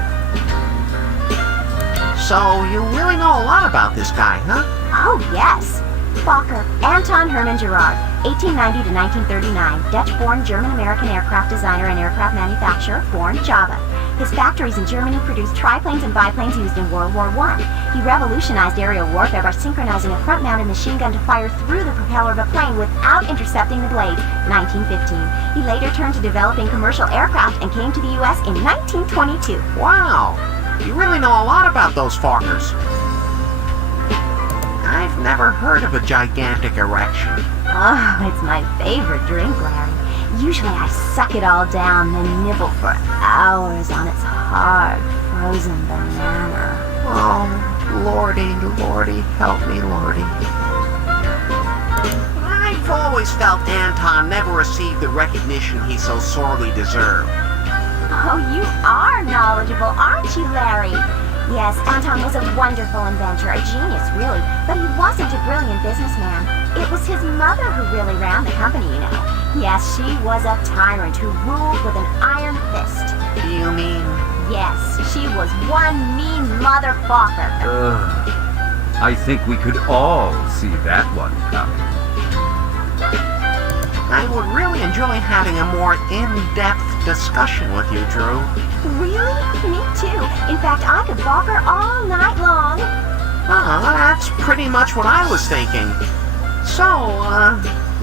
So, you really know a lot about this guy, huh? Oh, yes. Fokker, Anton Hermann Gerard, 1890 to 1939, Dutch-born German-American aircraft designer and aircraft manufacturer, born Java. His factories in Germany produced triplanes and biplanes used in World War I. He revolutionized aerial warfare by synchronizing a front-mounted machine gun to fire through the propeller of a plane without intercepting the blade, 1915. He later turned to developing commercial aircraft and came to the U.S. in 1922. Wow, you really know a lot about those Fokkers. I've never heard of a gigantic erection. Oh, it's my favorite drink, Larry. Usually I suck it all down, then nibble for hours on its hard, frozen banana. Oh, lordy, lordy, help me, lordy. I've always felt Anton never received the recognition he so sorely deserved. Oh, you are knowledgeable, aren't you, Larry? Yes, Anton was a wonderful inventor, a genius, really, but he wasn't a brilliant businessman. It was his mother who really ran the company, you know. Yes, she was a tyrant who ruled with an iron fist. You mean? Yes, she was one mean motherfucker. I think we could all see that one coming. I would really enjoy having a more in-depth discussion with you, Drew. Really? Me too. In fact, I could balk her all night long. That's pretty much what I was thinking. So,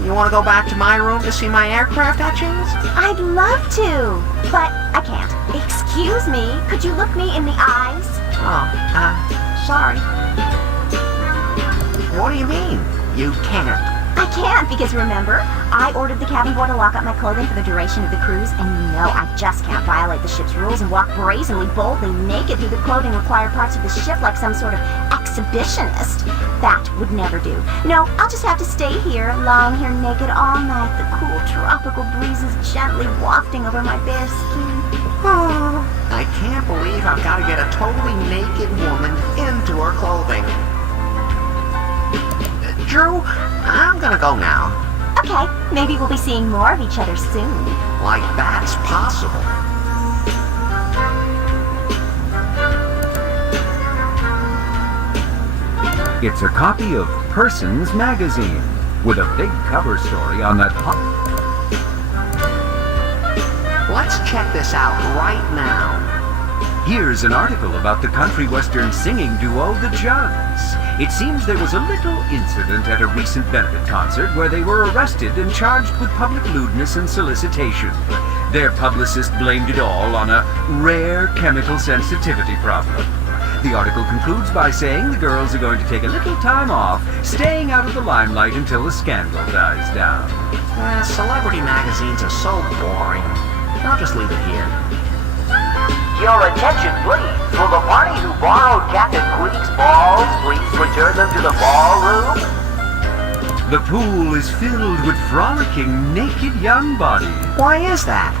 you want to go back to my room to see my aircraft etchings? I'd love to, but I can't. Excuse me, could you look me in the eyes? Sorry. What do you mean, you can't? I can't, because remember, I ordered the cabin boy to lock up my clothing for the duration of the cruise, and you know I just can't violate the ship's rules and walk brazenly, boldly naked through the clothing-required parts of the ship like some sort of exhibitionist. That would never do. No, I'll just have to stay here, lying here naked all night, the cool tropical breezes gently wafting over my bare skin. Oh, I can't believe I've got to get a totally naked woman into her clothing. Drew, I'm gonna go now. Okay, maybe we'll be seeing more of each other soon. Like that's possible. It's a copy of Persons Magazine with a big cover story on that hot... Let's check this out right now. Here's an article about the country western singing duo The Jugs. It seems there was a little incident at a recent benefit concert where they were arrested and charged with public lewdness and solicitation. Their publicist blamed it all on a rare chemical sensitivity problem. The article concludes by saying the girls are going to take a little time off, staying out of the limelight until the scandal dies down. Celebrity magazines are so boring. I'll just leave it here. Your attention, please. Will the party who borrowed Captain Queek's balls please return them to the ballroom? The pool is filled with frolicking, naked young bodies. Why is that?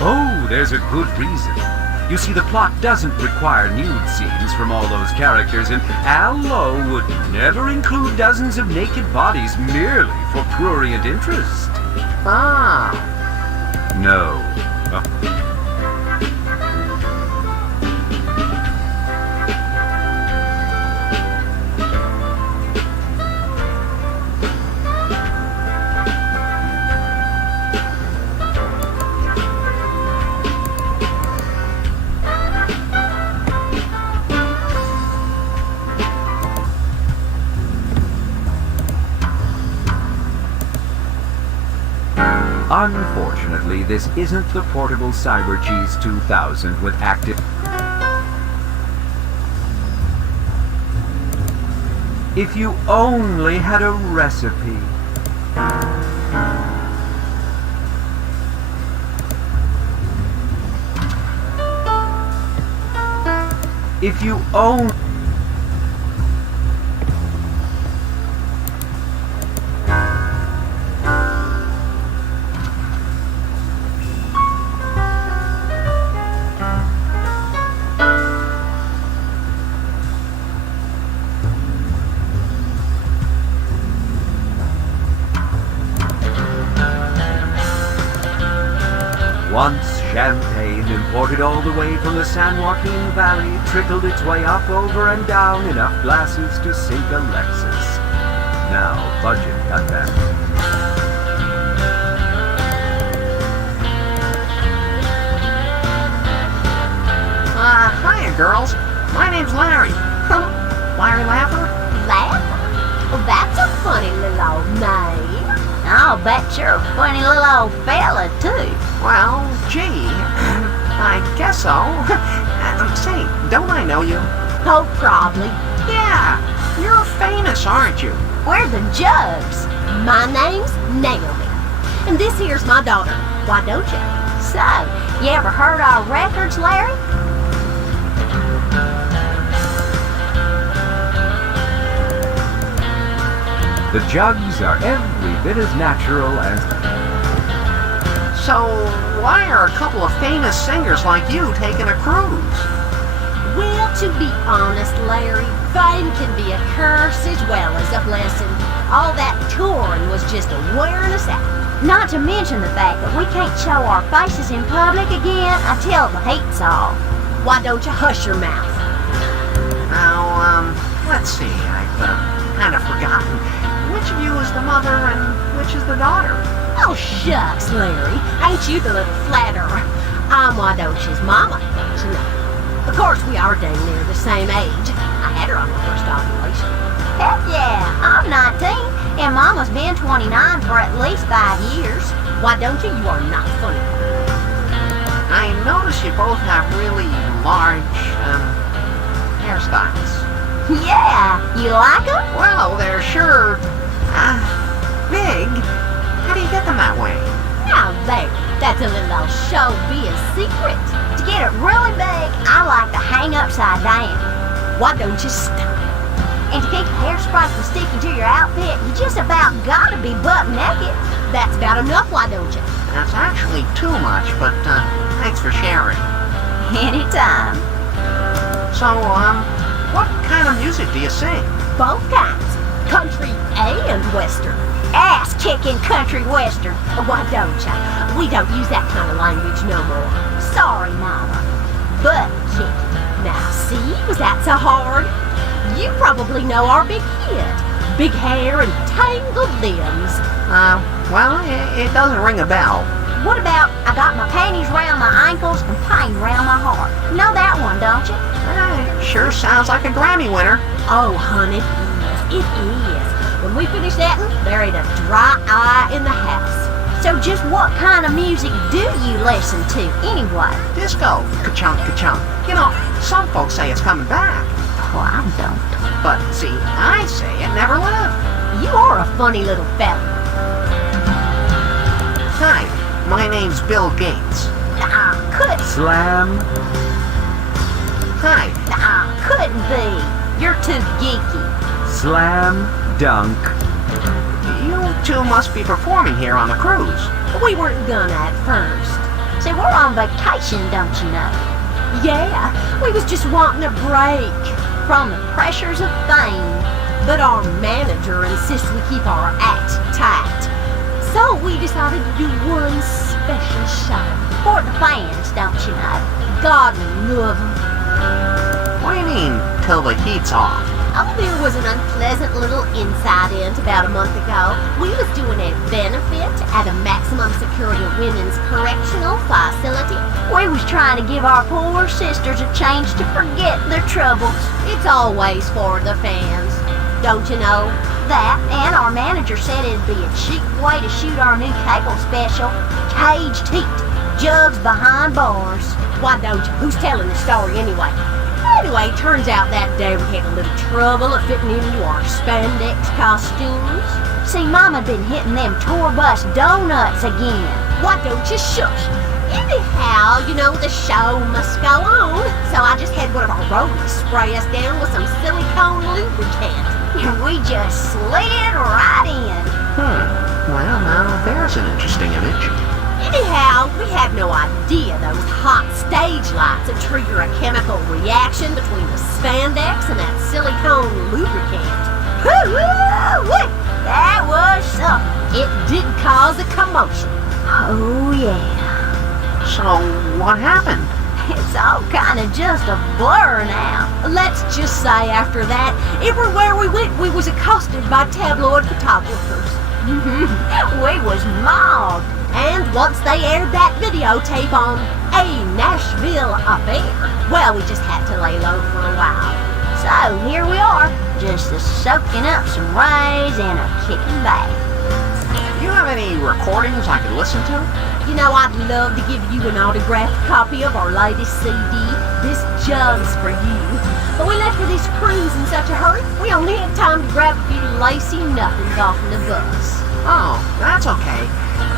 Oh, there's a good reason. You see, the plot doesn't require nude scenes from all those characters, and Al Lowe would never include dozens of naked bodies merely for prurient interest. Ah. No. Unfortunately, this isn't the portable Cyber Cheese 2000 with active... If you only had a recipe. If you only... Once champagne, imported all the way from the San Joaquin Valley, trickled its way up, over, and down enough glasses to sink a Lexus. Now, budget cutback. Hiya, girls. My name's Larry. Larry Laffer? Laffer? Well, that's a funny little old name. I'll bet you're a funny little old fella, too. Well, gee, I guess so. Say, don't I know you? Oh, probably. Yeah, you're famous, aren't you? We're the Jugs. My name's Naomi. And this here's my daughter. Why don't you? So, you ever heard our records, Larry? The Jugs are every bit as natural as... So, why are a couple of famous singers like you taking a cruise? Well, to be honest, Larry, fame can be a curse as well as a blessing. All that touring was just wearing us out. Not to mention the fact that we can't show our faces in public again until the heat's off. Why don't you hush your mouth? Now, let's see, I've kind of forgotten. Which of you is the mother and which is the daughter? Oh, shucks, Larry. Ain't you the little flatterer? I'm Wadosh's mama, don't you know? Of course, we are dang near the same age. I had her on my first ovulation. Heck yeah, I'm 19, and Mama's been 29 for at least 5 years. Why don't you? You are not funny. I notice you both have really large, hairstyles. Yeah, you like them? Well, they're sure, big. How do you get them that way? Now there, that's a little old showbiz secret. To get it really big, I like to hang upside down. Why don't you stop? And to keep the hairspray from sticking to your outfit, you just about gotta be butt naked. That's about enough, why don't you? That's actually too much, but thanks for sharing. Anytime. So, what kind of music do you sing? Both kinds. Country and western. Ass-kicking country western. Why don't ya? We don't use that kind of language no more. Sorry, Mama. Butt kicking. Now, see, was that so hard? You probably know our big hit. Big hair and tangled limbs. Well, it doesn't ring a bell. What about I got my panties round my ankles and pain round my heart? You know that one, don't don't you? Sure sounds like a Grammy winner. Oh, honey, yes, it is. When we finish that, there ain't a dry eye in the house. So just what kind of music do you listen to, anyway? Disco. Ka-chunk, ka-chunk. You know, some folks say it's coming back. Oh, I don't. But, see, I say it never left. You are a funny little fella. Hi, my name's Bill Gates. Couldn't. Slam. Hi. Couldn't be. You're too geeky. Slam dunk. You two must be performing here on the cruise. We weren't gonna at first. See, we're on vacation, don't you know? Yeah, we was just wanting a break from the pressures of fame. But our manager insists we keep our act tight. So we decided to do one special show for the fans, don't you know? God love them. What do you mean, till the heat's off? Oh, there was an unpleasant little incident about a month ago. We was doing a benefit at a maximum security women's correctional facility. We was trying to give our poor sisters a chance to forget their troubles. It's always for the fans. Don't you know that? And our manager said it'd be a cheap way to shoot our new cable special, Caged Heat, Jugs Behind Bars. Why don't you? Who's telling the story anyway? Anyway, turns out that day we had a little trouble at fitting into our spandex costumes. See, Mama been hitting them tour bus donuts again. Why don't you shush? Anyhow, you know, the show must go on. So I just had one of our roadies spray us down with some silicone lubricant. And we just slid right in. Well, now, there's an interesting image. Anyhow, we had no idea those hot stage lights would trigger a chemical reaction between the spandex and that silicone lubricant. Woo-woo-wee! That was something. It did cause a commotion. Oh, yeah. So, what happened? It's all kind of just a blur now. Let's just say after that, everywhere we went, we was accosted by tabloid photographers. We was mobbed. And once they aired that videotape on A Nashville Affair, well, we just had to lay low for a while. So here we are, just soaking up some rays and a kicking back. You have any recordings I could listen to? You know, I'd love to give you an autographed copy of our latest CD. This jug's for you. But we left for this cruise in such a hurry, we only had time to grab a few lacy nothings off the bus. Oh, that's okay.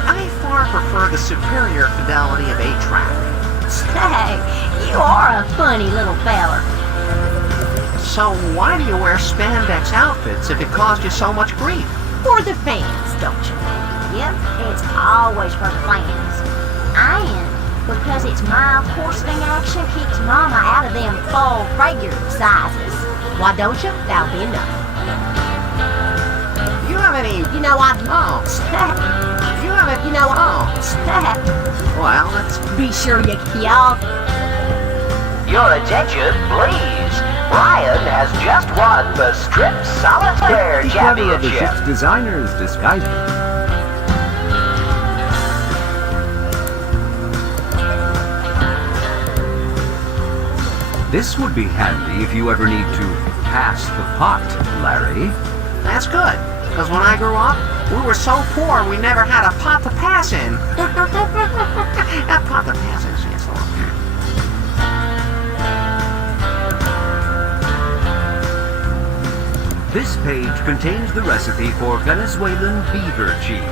I far prefer the superior fidelity of 8-track. Hey, you are a funny little feller. So why do you wear spandex outfits if it caused you so much grief? For the fans, don't you know? Yep, it's always for the fans. And because its mild corseting action keeps Mama out of them full figure sizes. Why don't you? That'll be enough. You have any... You know, I'd... Oh. You have it... You know, Well, let's... Be sure you y'all... Your attention, please. Ryan has just won the Strip Solitaire The cover of the Championship. ship's designer's disguise. This would be handy if you ever need to pass the pot, Larry. That's good, because when I grew up, we were so poor we never had a pot to pass in. A pot to pass in, yes. This page contains the recipe for Venezuelan beaver cheese.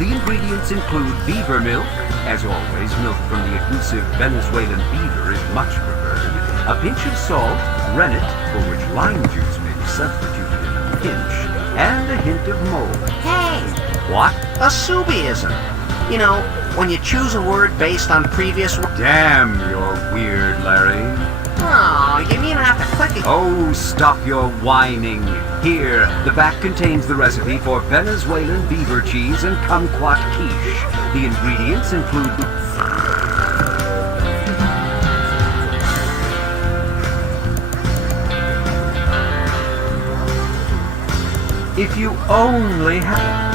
The ingredients include beaver milk, as always, milk from the exclusive Venezuelan beaver is much preferred, a pinch of salt, rennet, for which lime juice may be substituted in a pinch, and a hint of mold. Hey! What? A Subiism. You know, when you choose a word based on previous... Damn, you're weird, Larry. Oh, you mean I have to click it? Oh, stop your whining. Here, the back contains the recipe for Venezuelan beaver cheese and kumquat quiche. The ingredients include... If you only had...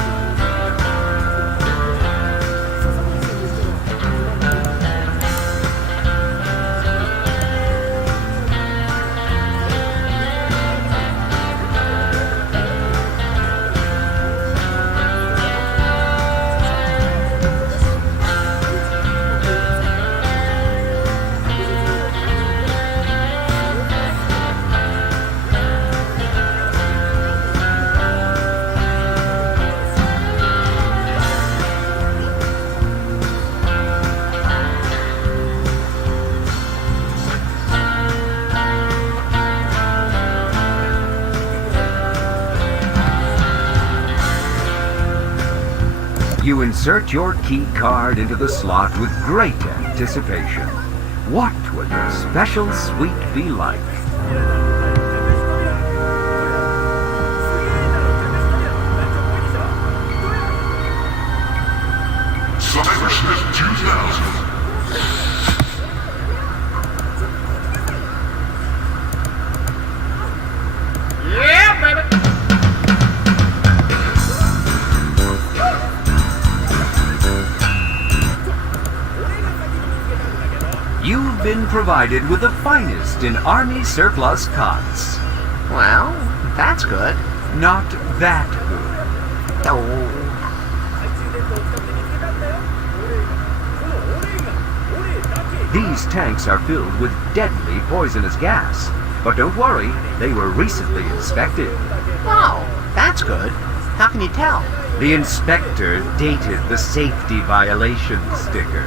You insert your key card into the slot with great anticipation. What would the special suite be like? Cybersmith 2000. Yeah, baby. You've been provided with the finest in Army surplus cots. Well, that's good. Not that good. Oh. These tanks are filled with deadly poisonous gas. But don't worry, they were recently inspected. Oh, that's good. How can you tell? The inspector dated the safety violation sticker.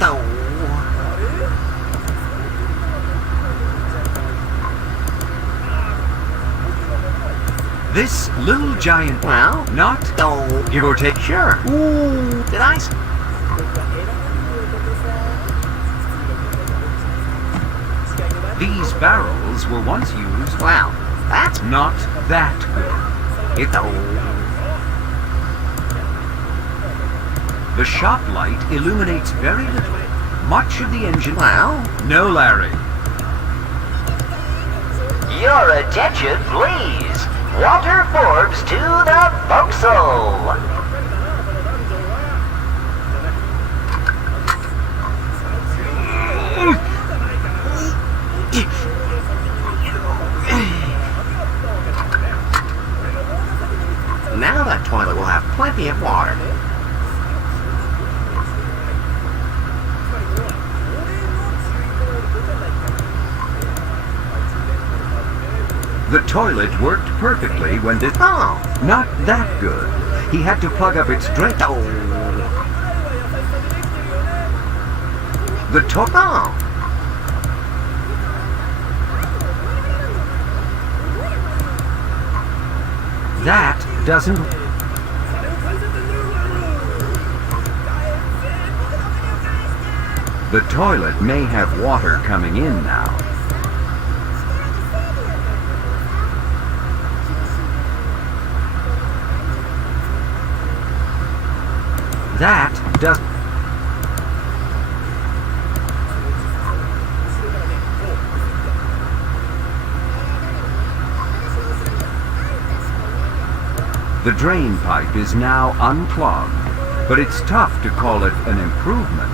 Oh. This little giant... Well? Not... Oh. Give or take... Sure. Ooh. Did I... These barrels were once used... Wow, that's... Not that good. It... Oh. The shop light illuminates very little. Much of the engine... Well? No, Larry. Your attention, please. Walter Forbes to the forecastle. Now that toilet will have plenty of water. The toilet worked perfectly when this... Oh. Not that good. He had to plug up its drain... Oh. The toilet... Oh. That doesn't... The toilet may have water coming in now. That does... The drain pipe is now unclogged, but it's tough to call it an improvement.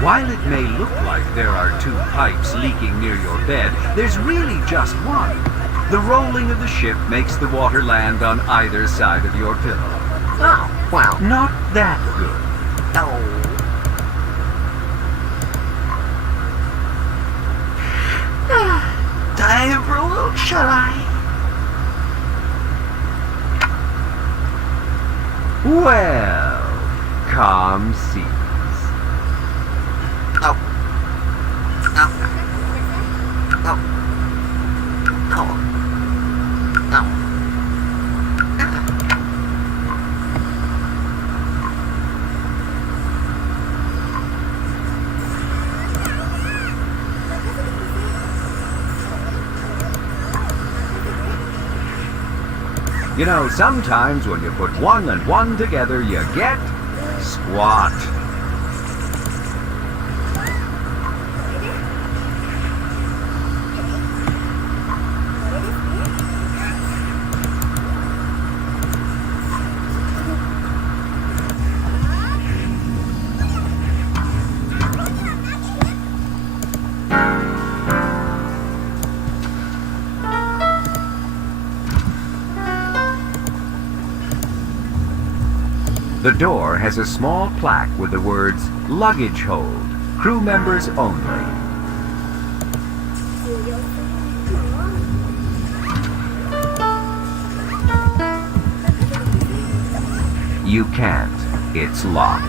While it may look like there are two pipes leaking near your bed, there's really just one. The rolling of the ship makes the water land on either side of your pillow. Oh, well. Not that good. Oh. Time for a little shut-eye. Well, calm seas. Oh. Oh. Oh. Oh. Oh. You know, sometimes when you put one and one together, you get squat. The door has a small plaque with the words, "Luggage hold. Crew members only." You can't. It's locked.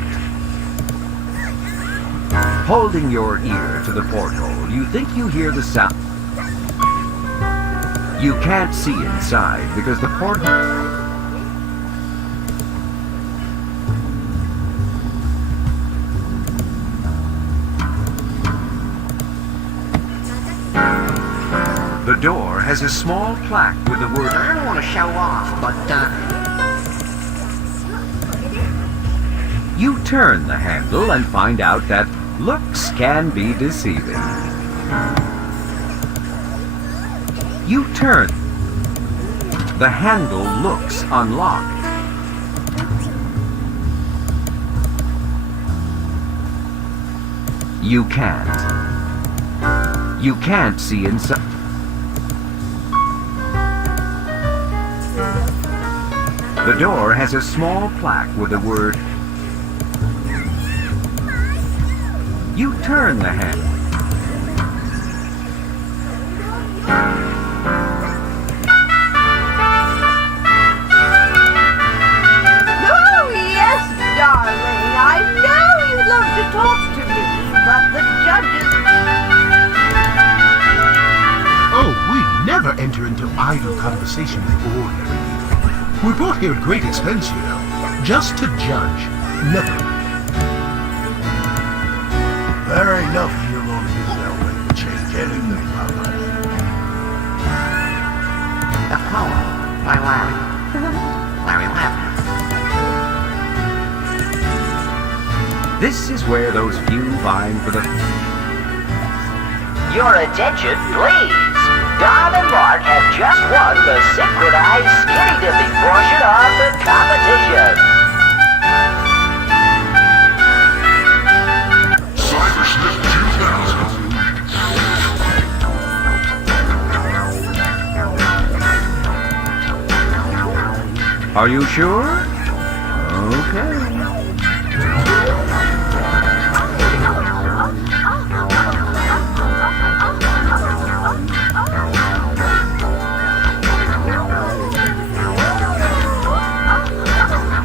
Holding your ear to the porthole, you think you hear the sound. You can't see inside because the porthole... The door has a small plaque with the word... I don't want to show off, but, You turn the handle and find out that looks can be deceiving. You turn. The handle looks unlocked. You can't. You can't see inside. The door has a small plaque with the word... You turn the handle. Oh, yes, darling. I know you'd love to talk to me, but the judges... Oh, we never enter into idle conversation with ordinary people. We're brought here at great expense, you know, just to judge. Never. There ain't nothing you're going to do that way to change anything, Papa. A poem by Larry. Larry Laffer. This is where those few vying for the... Your attention, please. Don and Mark have just won the synchronized skinny dipping portion of the competition. Are you sure? Okay.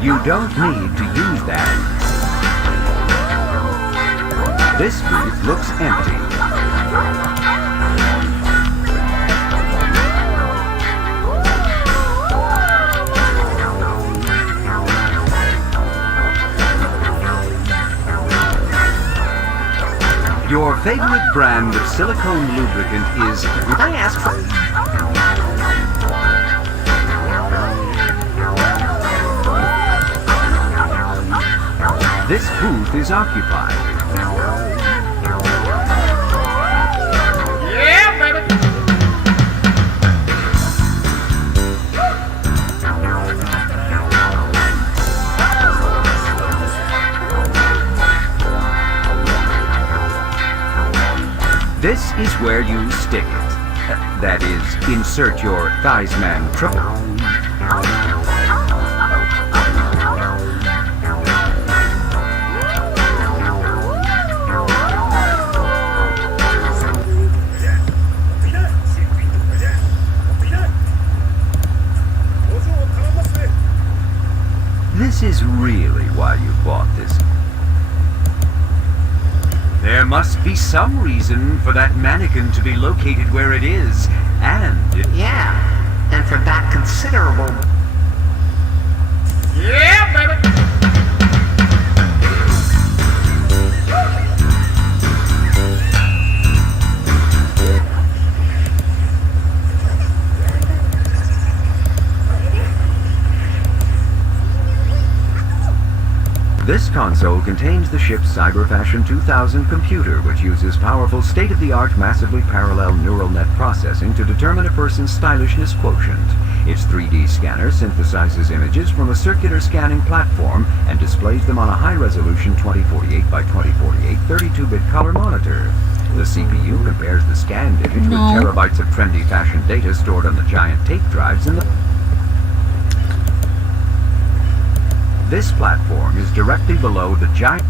You don't need to use that. This booth looks empty. Your favorite brand of silicone lubricant is... Did I ask for... This booth is occupied. Yeah, baby! This is where you stick it. That is, insert your Thighsman triple. This is really why you bought this. There must be some reason for that mannequin to be located where it is, and... Yeah, and for that considerable... Yeah, baby! This console contains the ship's Cyberfashion 2000 computer, which uses powerful state-of-the-art massively parallel neural net processing to determine a person's stylishness quotient. Its 3D scanner synthesizes images from a circular scanning platform and displays them on a high-resolution 2048 by 2048 32-bit color monitor. The CPU compares the scanned image with terabytes of trendy fashion data stored on the giant tape drives in the... This platform is directly below the giant.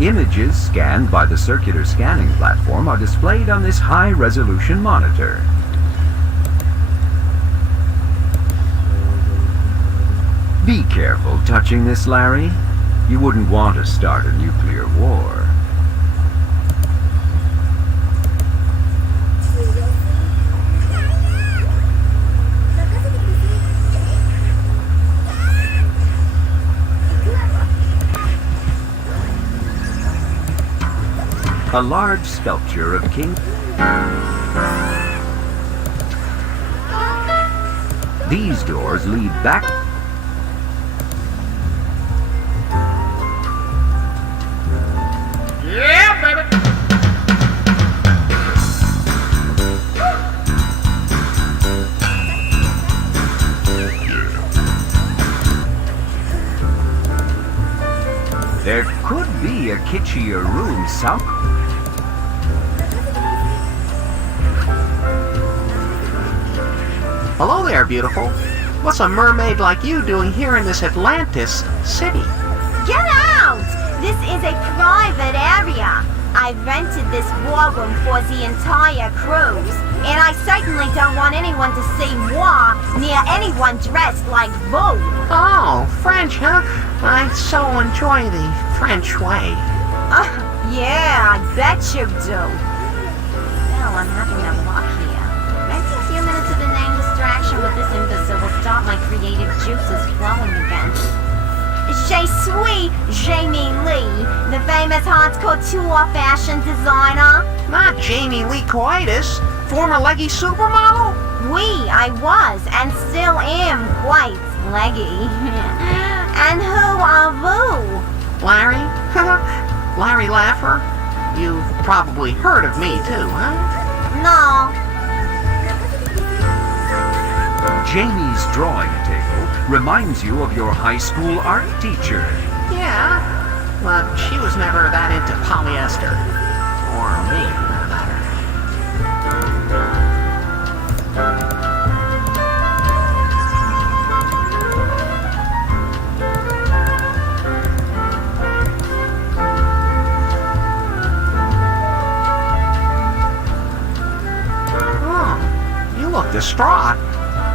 Images scanned by the circular scanning platform are displayed on this high-resolution monitor. Be careful touching this, Larry. You wouldn't want to start a nuclear war. A large sculpture of King. These doors lead back. Yeah, baby. There could be a kitschier room somewhere. Hello there, beautiful. What's a mermaid like you doing here in this Atlantis city? Get out! This is a private area. I rented this war room for the entire cruise, and I certainly don't want anyone to see moi near anyone dressed like vous. Oh, French, huh? I so enjoy the French way. Yeah, I bet you do. Well, I'm having a luck here. Maybe a few minutes of inane distraction with this imbecile will start my creative juices flowing again. Je suis Jamie Lee, the famous haute couture fashion designer. Not Jamie Lee Coitus, former leggy supermodel? Oui, I was, and still am quite leggy. And who are vous? Larry? Larry Laffer? You've probably heard of me too, huh? No. Jamie's drawing table reminds you of your high school art teacher. Yeah, but she was never that into polyester. Or me, for that matter. Oh, you look distraught.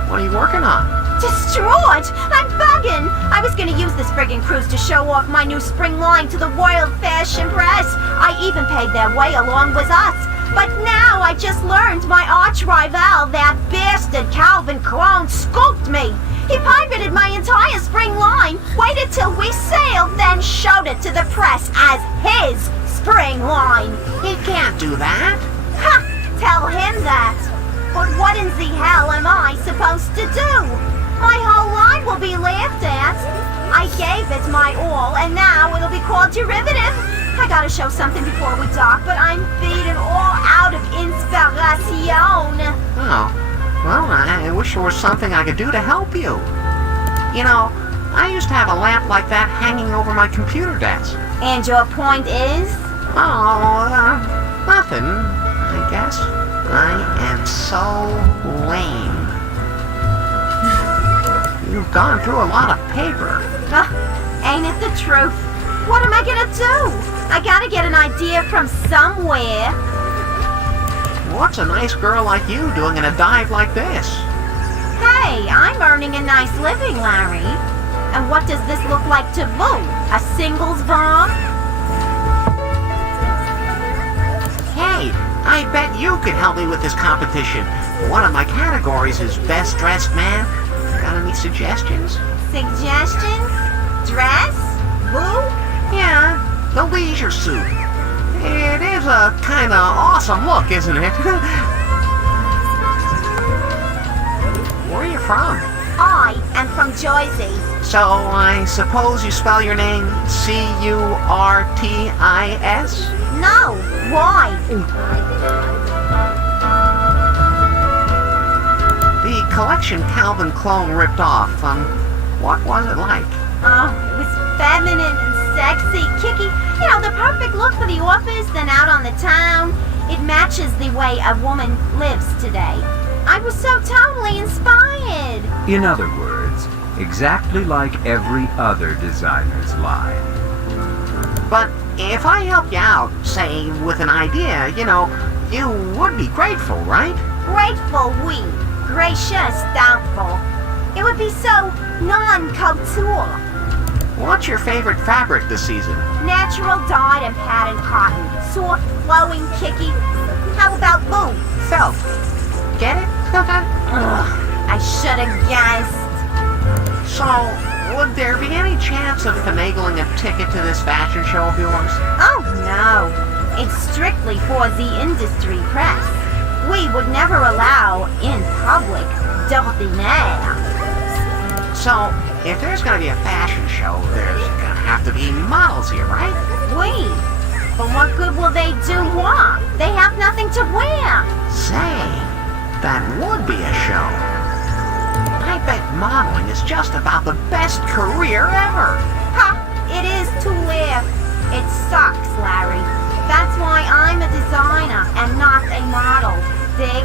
What are you working on? Distraught! I'm bugging! I was gonna use this friggin' cruise to show off my new spring line to the world fashion press. I even paid their way along with us. But now I just learned my arch rival, that bastard Calvin Klein, scooped me. He pirated my entire spring line, waited till we sailed, then showed it to the press as his spring line. He can't do that. Ha! Tell him that. But what in the hell am I supposed to do? My whole line will be laughed at. I gave it my all, and now it'll be called derivative. I gotta show something before we dock, but I'm feeding all out of inspiration. Oh, well, I wish there was something I could do to help you. You know, I used to have a lamp like that hanging over my computer desk. And your point is? Oh, nothing, I guess. I am so lame. You've gone through a lot of paper. Ain't it the truth? What am I gonna do? I gotta get an idea from somewhere. What's a nice girl like you doing in a dive like this? Hey, I'm earning a nice living, Larry. And what does this look like to vous? A singles bomb? Hey, I bet you could help me with this competition. One of my categories is Best Dressed Man. Got any suggestions? Suggestions? Dress? Vous? Yeah, the leisure suit. It is a kind of awesome look, isn't it? Where are you from? I am from Jersey. So I suppose you spell your name C-U-R-T-I-S? No, why? The collection Calvin Klein ripped off, what was it like? Oh, it was feminine and sexy, kicky. You know, the perfect look for the office, then out on the town. It matches the way a woman lives today. I was so totally inspired. In other words, exactly like every other designer's line. But if I help you out, say, with an idea, you would be grateful, right? Grateful, oui. Gracious, doubtful. It would be so non-couture. What's your favorite fabric this season? Natural dyed and patterned cotton. Soft, flowing, kicky. How about blue? Felt. Get it? Ugh, I should have guessed. So, would there be any chance of finagling a ticket to this fashion show of yours? Oh, no. It's strictly for the industry press. We would never allow, in public, d'ordinaire. So, if there's going to be a fashion show, there's going to have to be models here, right? Oui. But what good will they do what? They have nothing to wear. Say, that would be a show. I bet modeling is just about the best career ever. Ha! It is to live. It sucks, Larry. That's why I'm a designer and not a model. Dig?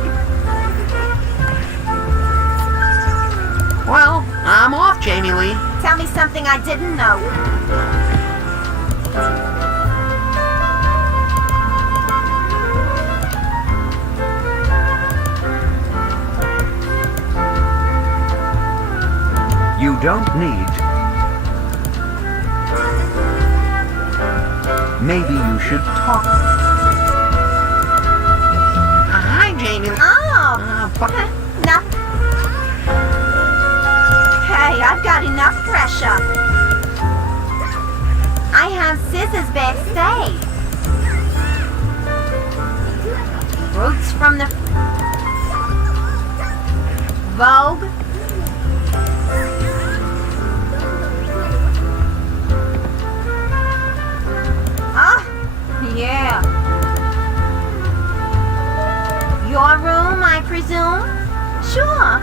Well, I'm off, Jamie Lee. Tell me something I didn't know. You don't need... Maybe you should talk. Hi, Jamie. Oh! Enough. Hey, I've got enough pressure. I have scissors backstage. Roots from the Vogue. Yeah. Your room, I presume? Sure.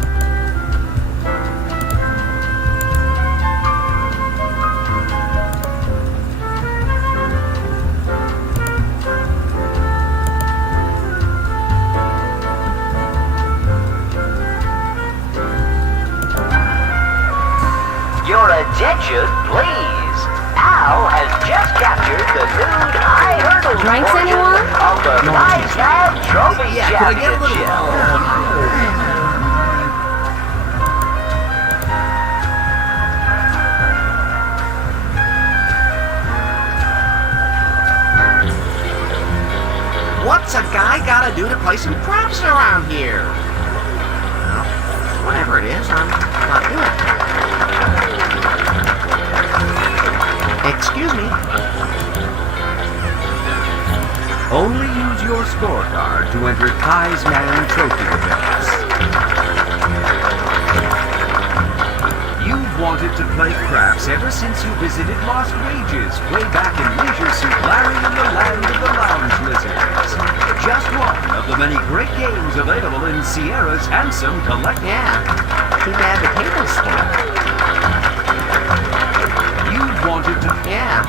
Your attention, please. Al has just captured the nude high hurdle Drinks, portion anyone? of the Prize Tag Trophy Yeah, could I get a little... Championship. What's a guy gotta do to play some craps around here? Well, whatever it is, I'm not doing it. Excuse me. Only use your scorecard to enter Prize Man trophy events. You've wanted to play craps ever since you visited Lost Wages, way back in Leisure Suit Larry in the land of the lounge lizards. Just one of the many great games available in Sierra's handsome collection. Yeah, too bad the table's full. You've wanted to... Yeah.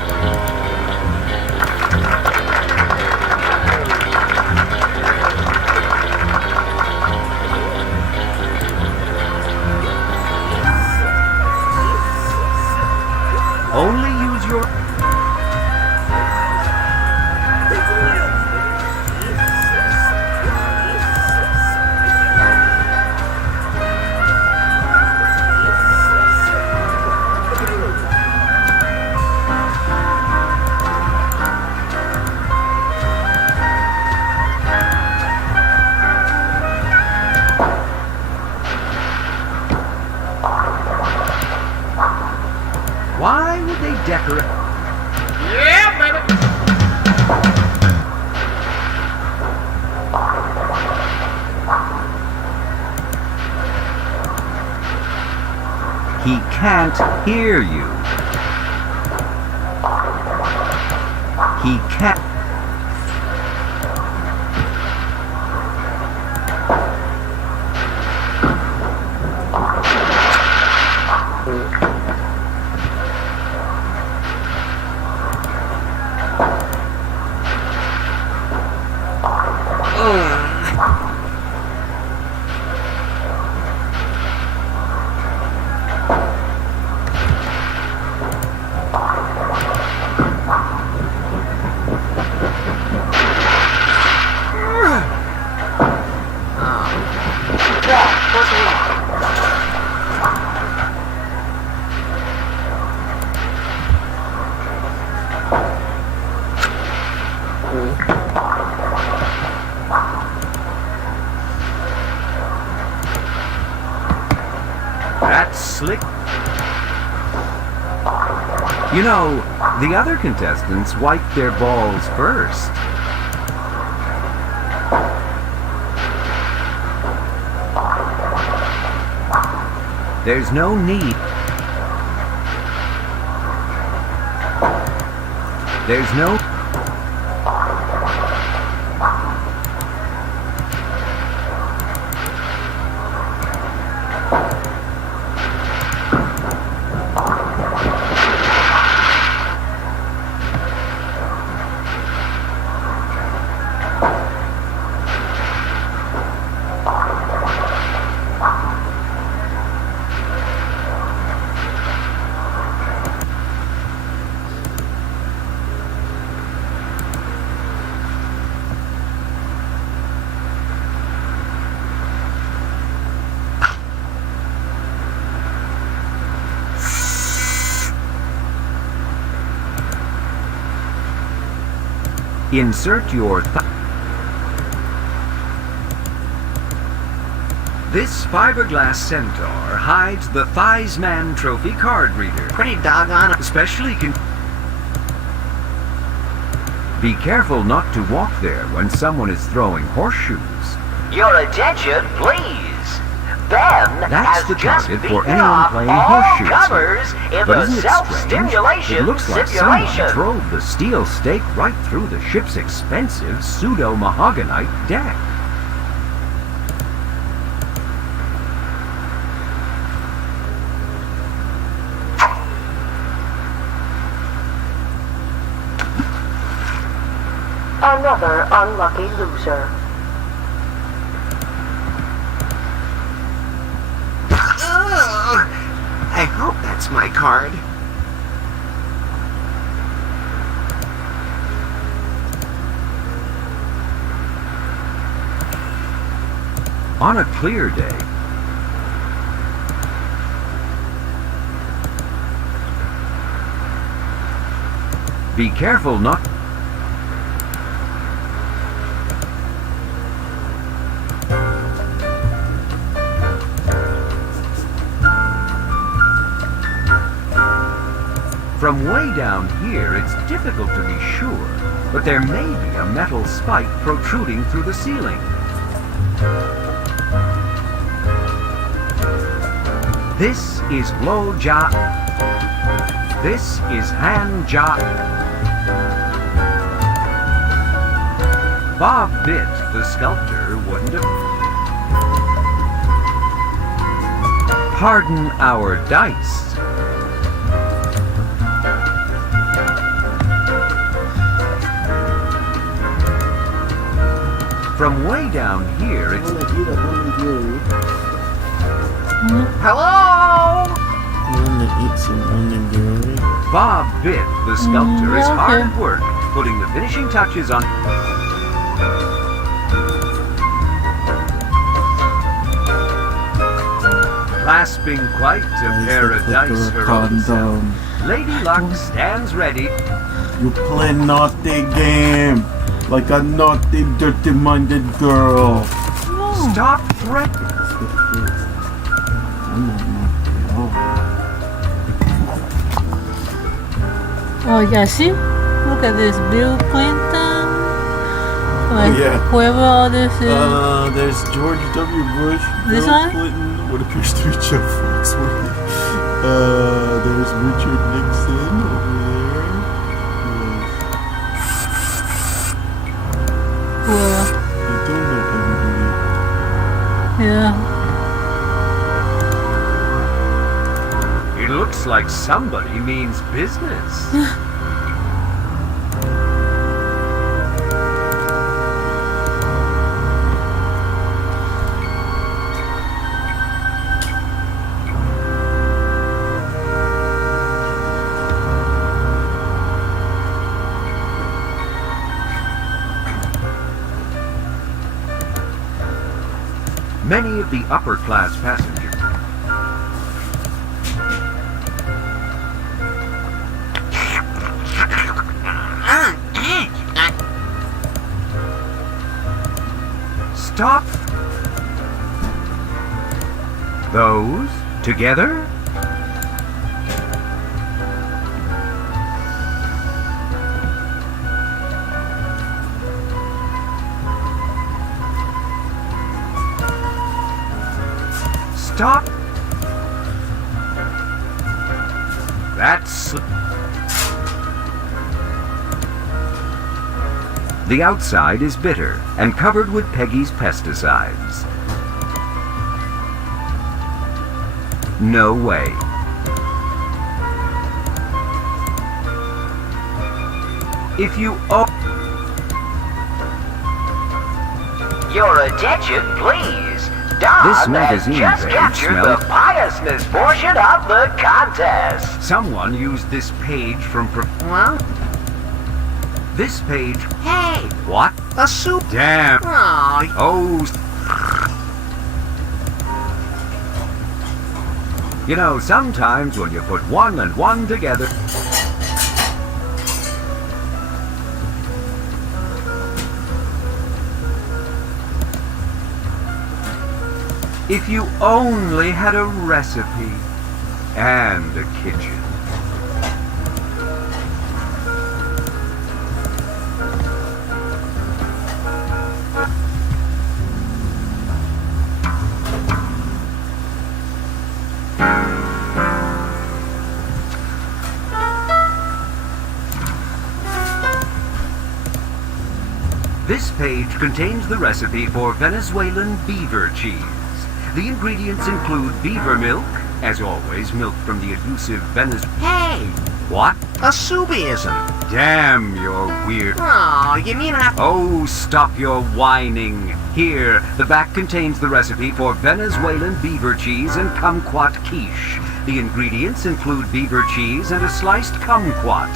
Only use your... Why would they decorate... Yeah, baby. He can't hear you. He can't... slick. You know, the other contestants wiped their balls first. There's no need. There's no... Insert your This fiberglass centaur hides the Theismann Trophy card reader. Pretty doggone especially Be careful not to walk there when someone is throwing horseshoes. Your attention, please. Ben That's has the just target beaten for anyone off playing all horseshoes. comers in But the isn't it self-stimulation strange? It looks like simulation. someone drove the steel stake right through the ship's expensive pseudo-mahoganite deck. Another unlucky loser. I hope that's my card. On a clear day, be careful not... From way down here, it's difficult to be sure, but there may be a metal spike protruding through the ceiling. This is blow job. This is hand job. Bob Bitt, the sculptor, wouldn't have... Pardon our dice. From way down here, it's... Hello? Eat some onigiri. Bob Bitt, the sculptor, is okay. hard at work, putting the finishing touches on... Clasping quite a pair of dice her own self. Lady Luck stands ready. You play naughty game. Like a naughty, dirty-minded girl. Stop threatening. I'm not naughty at all. Oh, yeah, see? Look at this. Bill Clinton. Like, yeah. whoever all this is. There's George W. Bush, This Bill one? Clinton, what appears to be Jeff Foxworthy. There's Richard Nixon over there. Well, I don't know everybody. yeah. It looks like somebody means business. Many of the upper-class passengers stop. Those Together? Stop. That's... The outside is bitter and covered with Peggy's pesticides. No way. If you Your attention, please. Don This has magazine just page captured the smelled- piousness portion of the contest. Someone used this page from... Well? This page... Hey! What? A soup. Damn. Aw. Oh... You know, sometimes when you put one and one together... If you only had a recipe and a kitchen. This page contains the recipe for Venezuelan beaver cheese. The ingredients include beaver milk, as always, milk from the elusive Venezuela. Hey! What? A Subiism. Damn, you're weird. Oh, you mean I... Oh, stop your whining. Here, the back contains the recipe for Venezuelan beaver cheese and kumquat quiche. The ingredients include beaver cheese and a sliced kumquat.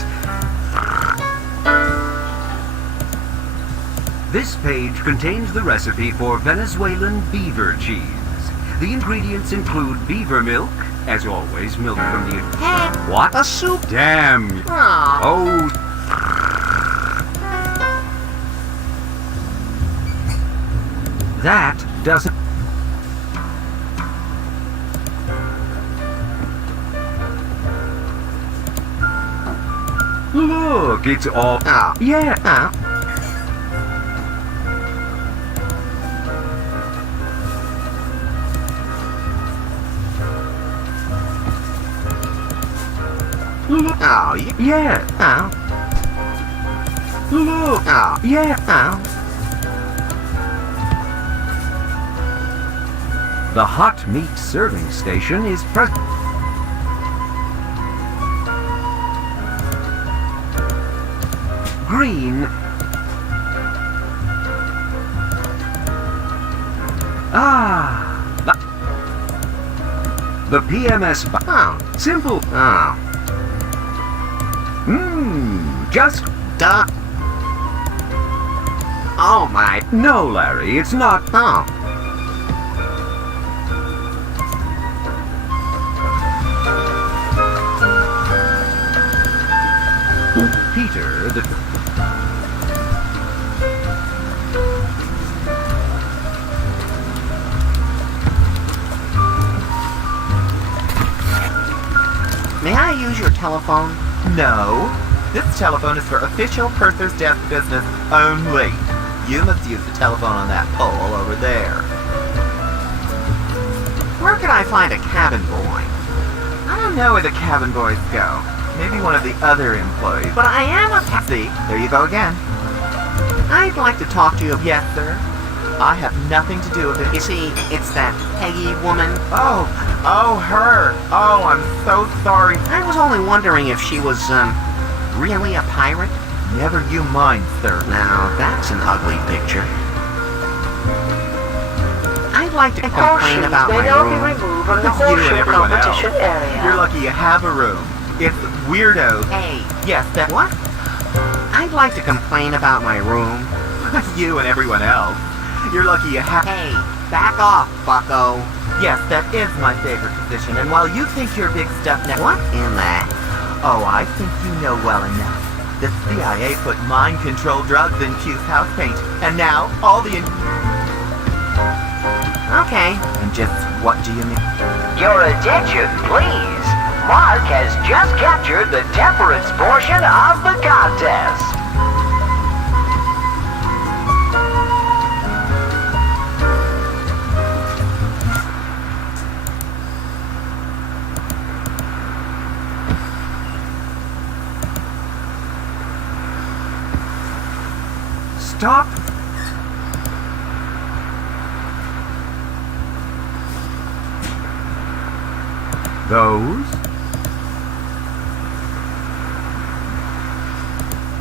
This page contains the recipe for Venezuelan beaver cheese. The ingredients include beaver milk, as always, milk from the... Hey! What? A soup. Damn. Aw. Oh. That doesn't... Look, it's all... Oh. Yeah. Oh. Oh, Yeah. Oh. Look. Oh. Yeah. Oh. The hot meat serving station is present. Green. Ah. The PMS. Oh. Simple. Oh. Just... Duh. Oh, my... No, Larry, it's not... Oh. Peter, the... May I use your telephone? No. This telephone is for official Purser's Desk business only. You must use the telephone on that pole over there. Where can I find a cabin boy? I don't know where the cabin boys go. Maybe one of the other employees. But I am a... See, there you go again. I'd like to talk to you. Yes, sir. I have nothing to do with it. You see, it's that Peggy woman. Oh, her. Oh, I'm so sorry. I was only wondering if she was, really a pirate? Never you mind, sir. Now, that's an ugly picture. I'd like to complain Caution about may my now be room. removed from the You and horseshoe everyone else. competition area. You're lucky you have a room. It's weirdos. Hey. Yes, that... What? I'd like to complain about my room. You and everyone else. You're lucky you have... Hey, back off, bucko. Yes, that is my favorite position, and while you think you're big stuff now... What in that? Oh, I think you know well enough. The CIA put mind-control drugs in Q's house paint, and now all the... Okay. And just what do you need? Your attention, please. Mark has just captured the temperance portion of the contest. Stop! Those?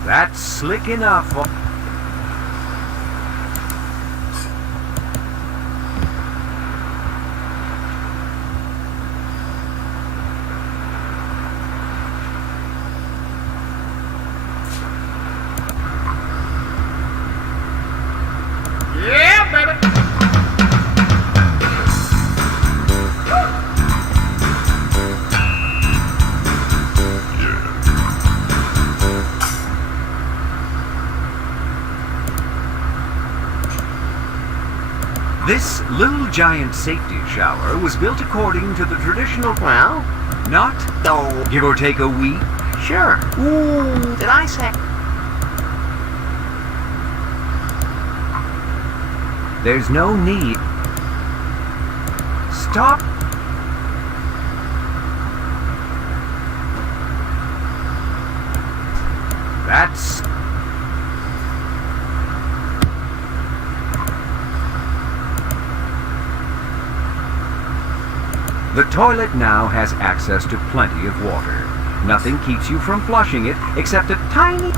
That's slick enough. Yeah, baby. This little giant safety shower was built according to the traditional... Well, not... oh, give or take a week. sure. Ooh, did I say? There's no need. Stop. That's... The toilet now has access to plenty of water. Nothing keeps you from flushing it except a tiny...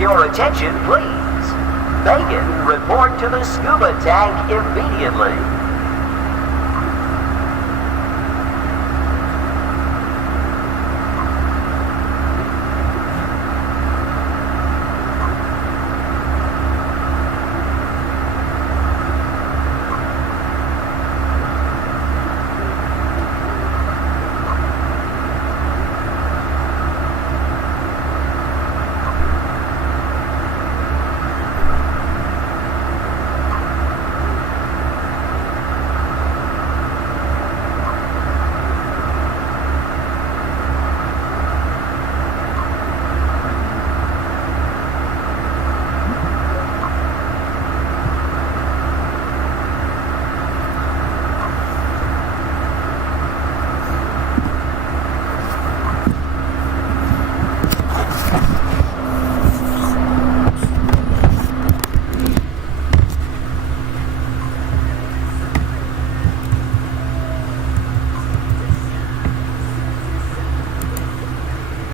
your attention, please. Megan, report to the scuba tank immediately.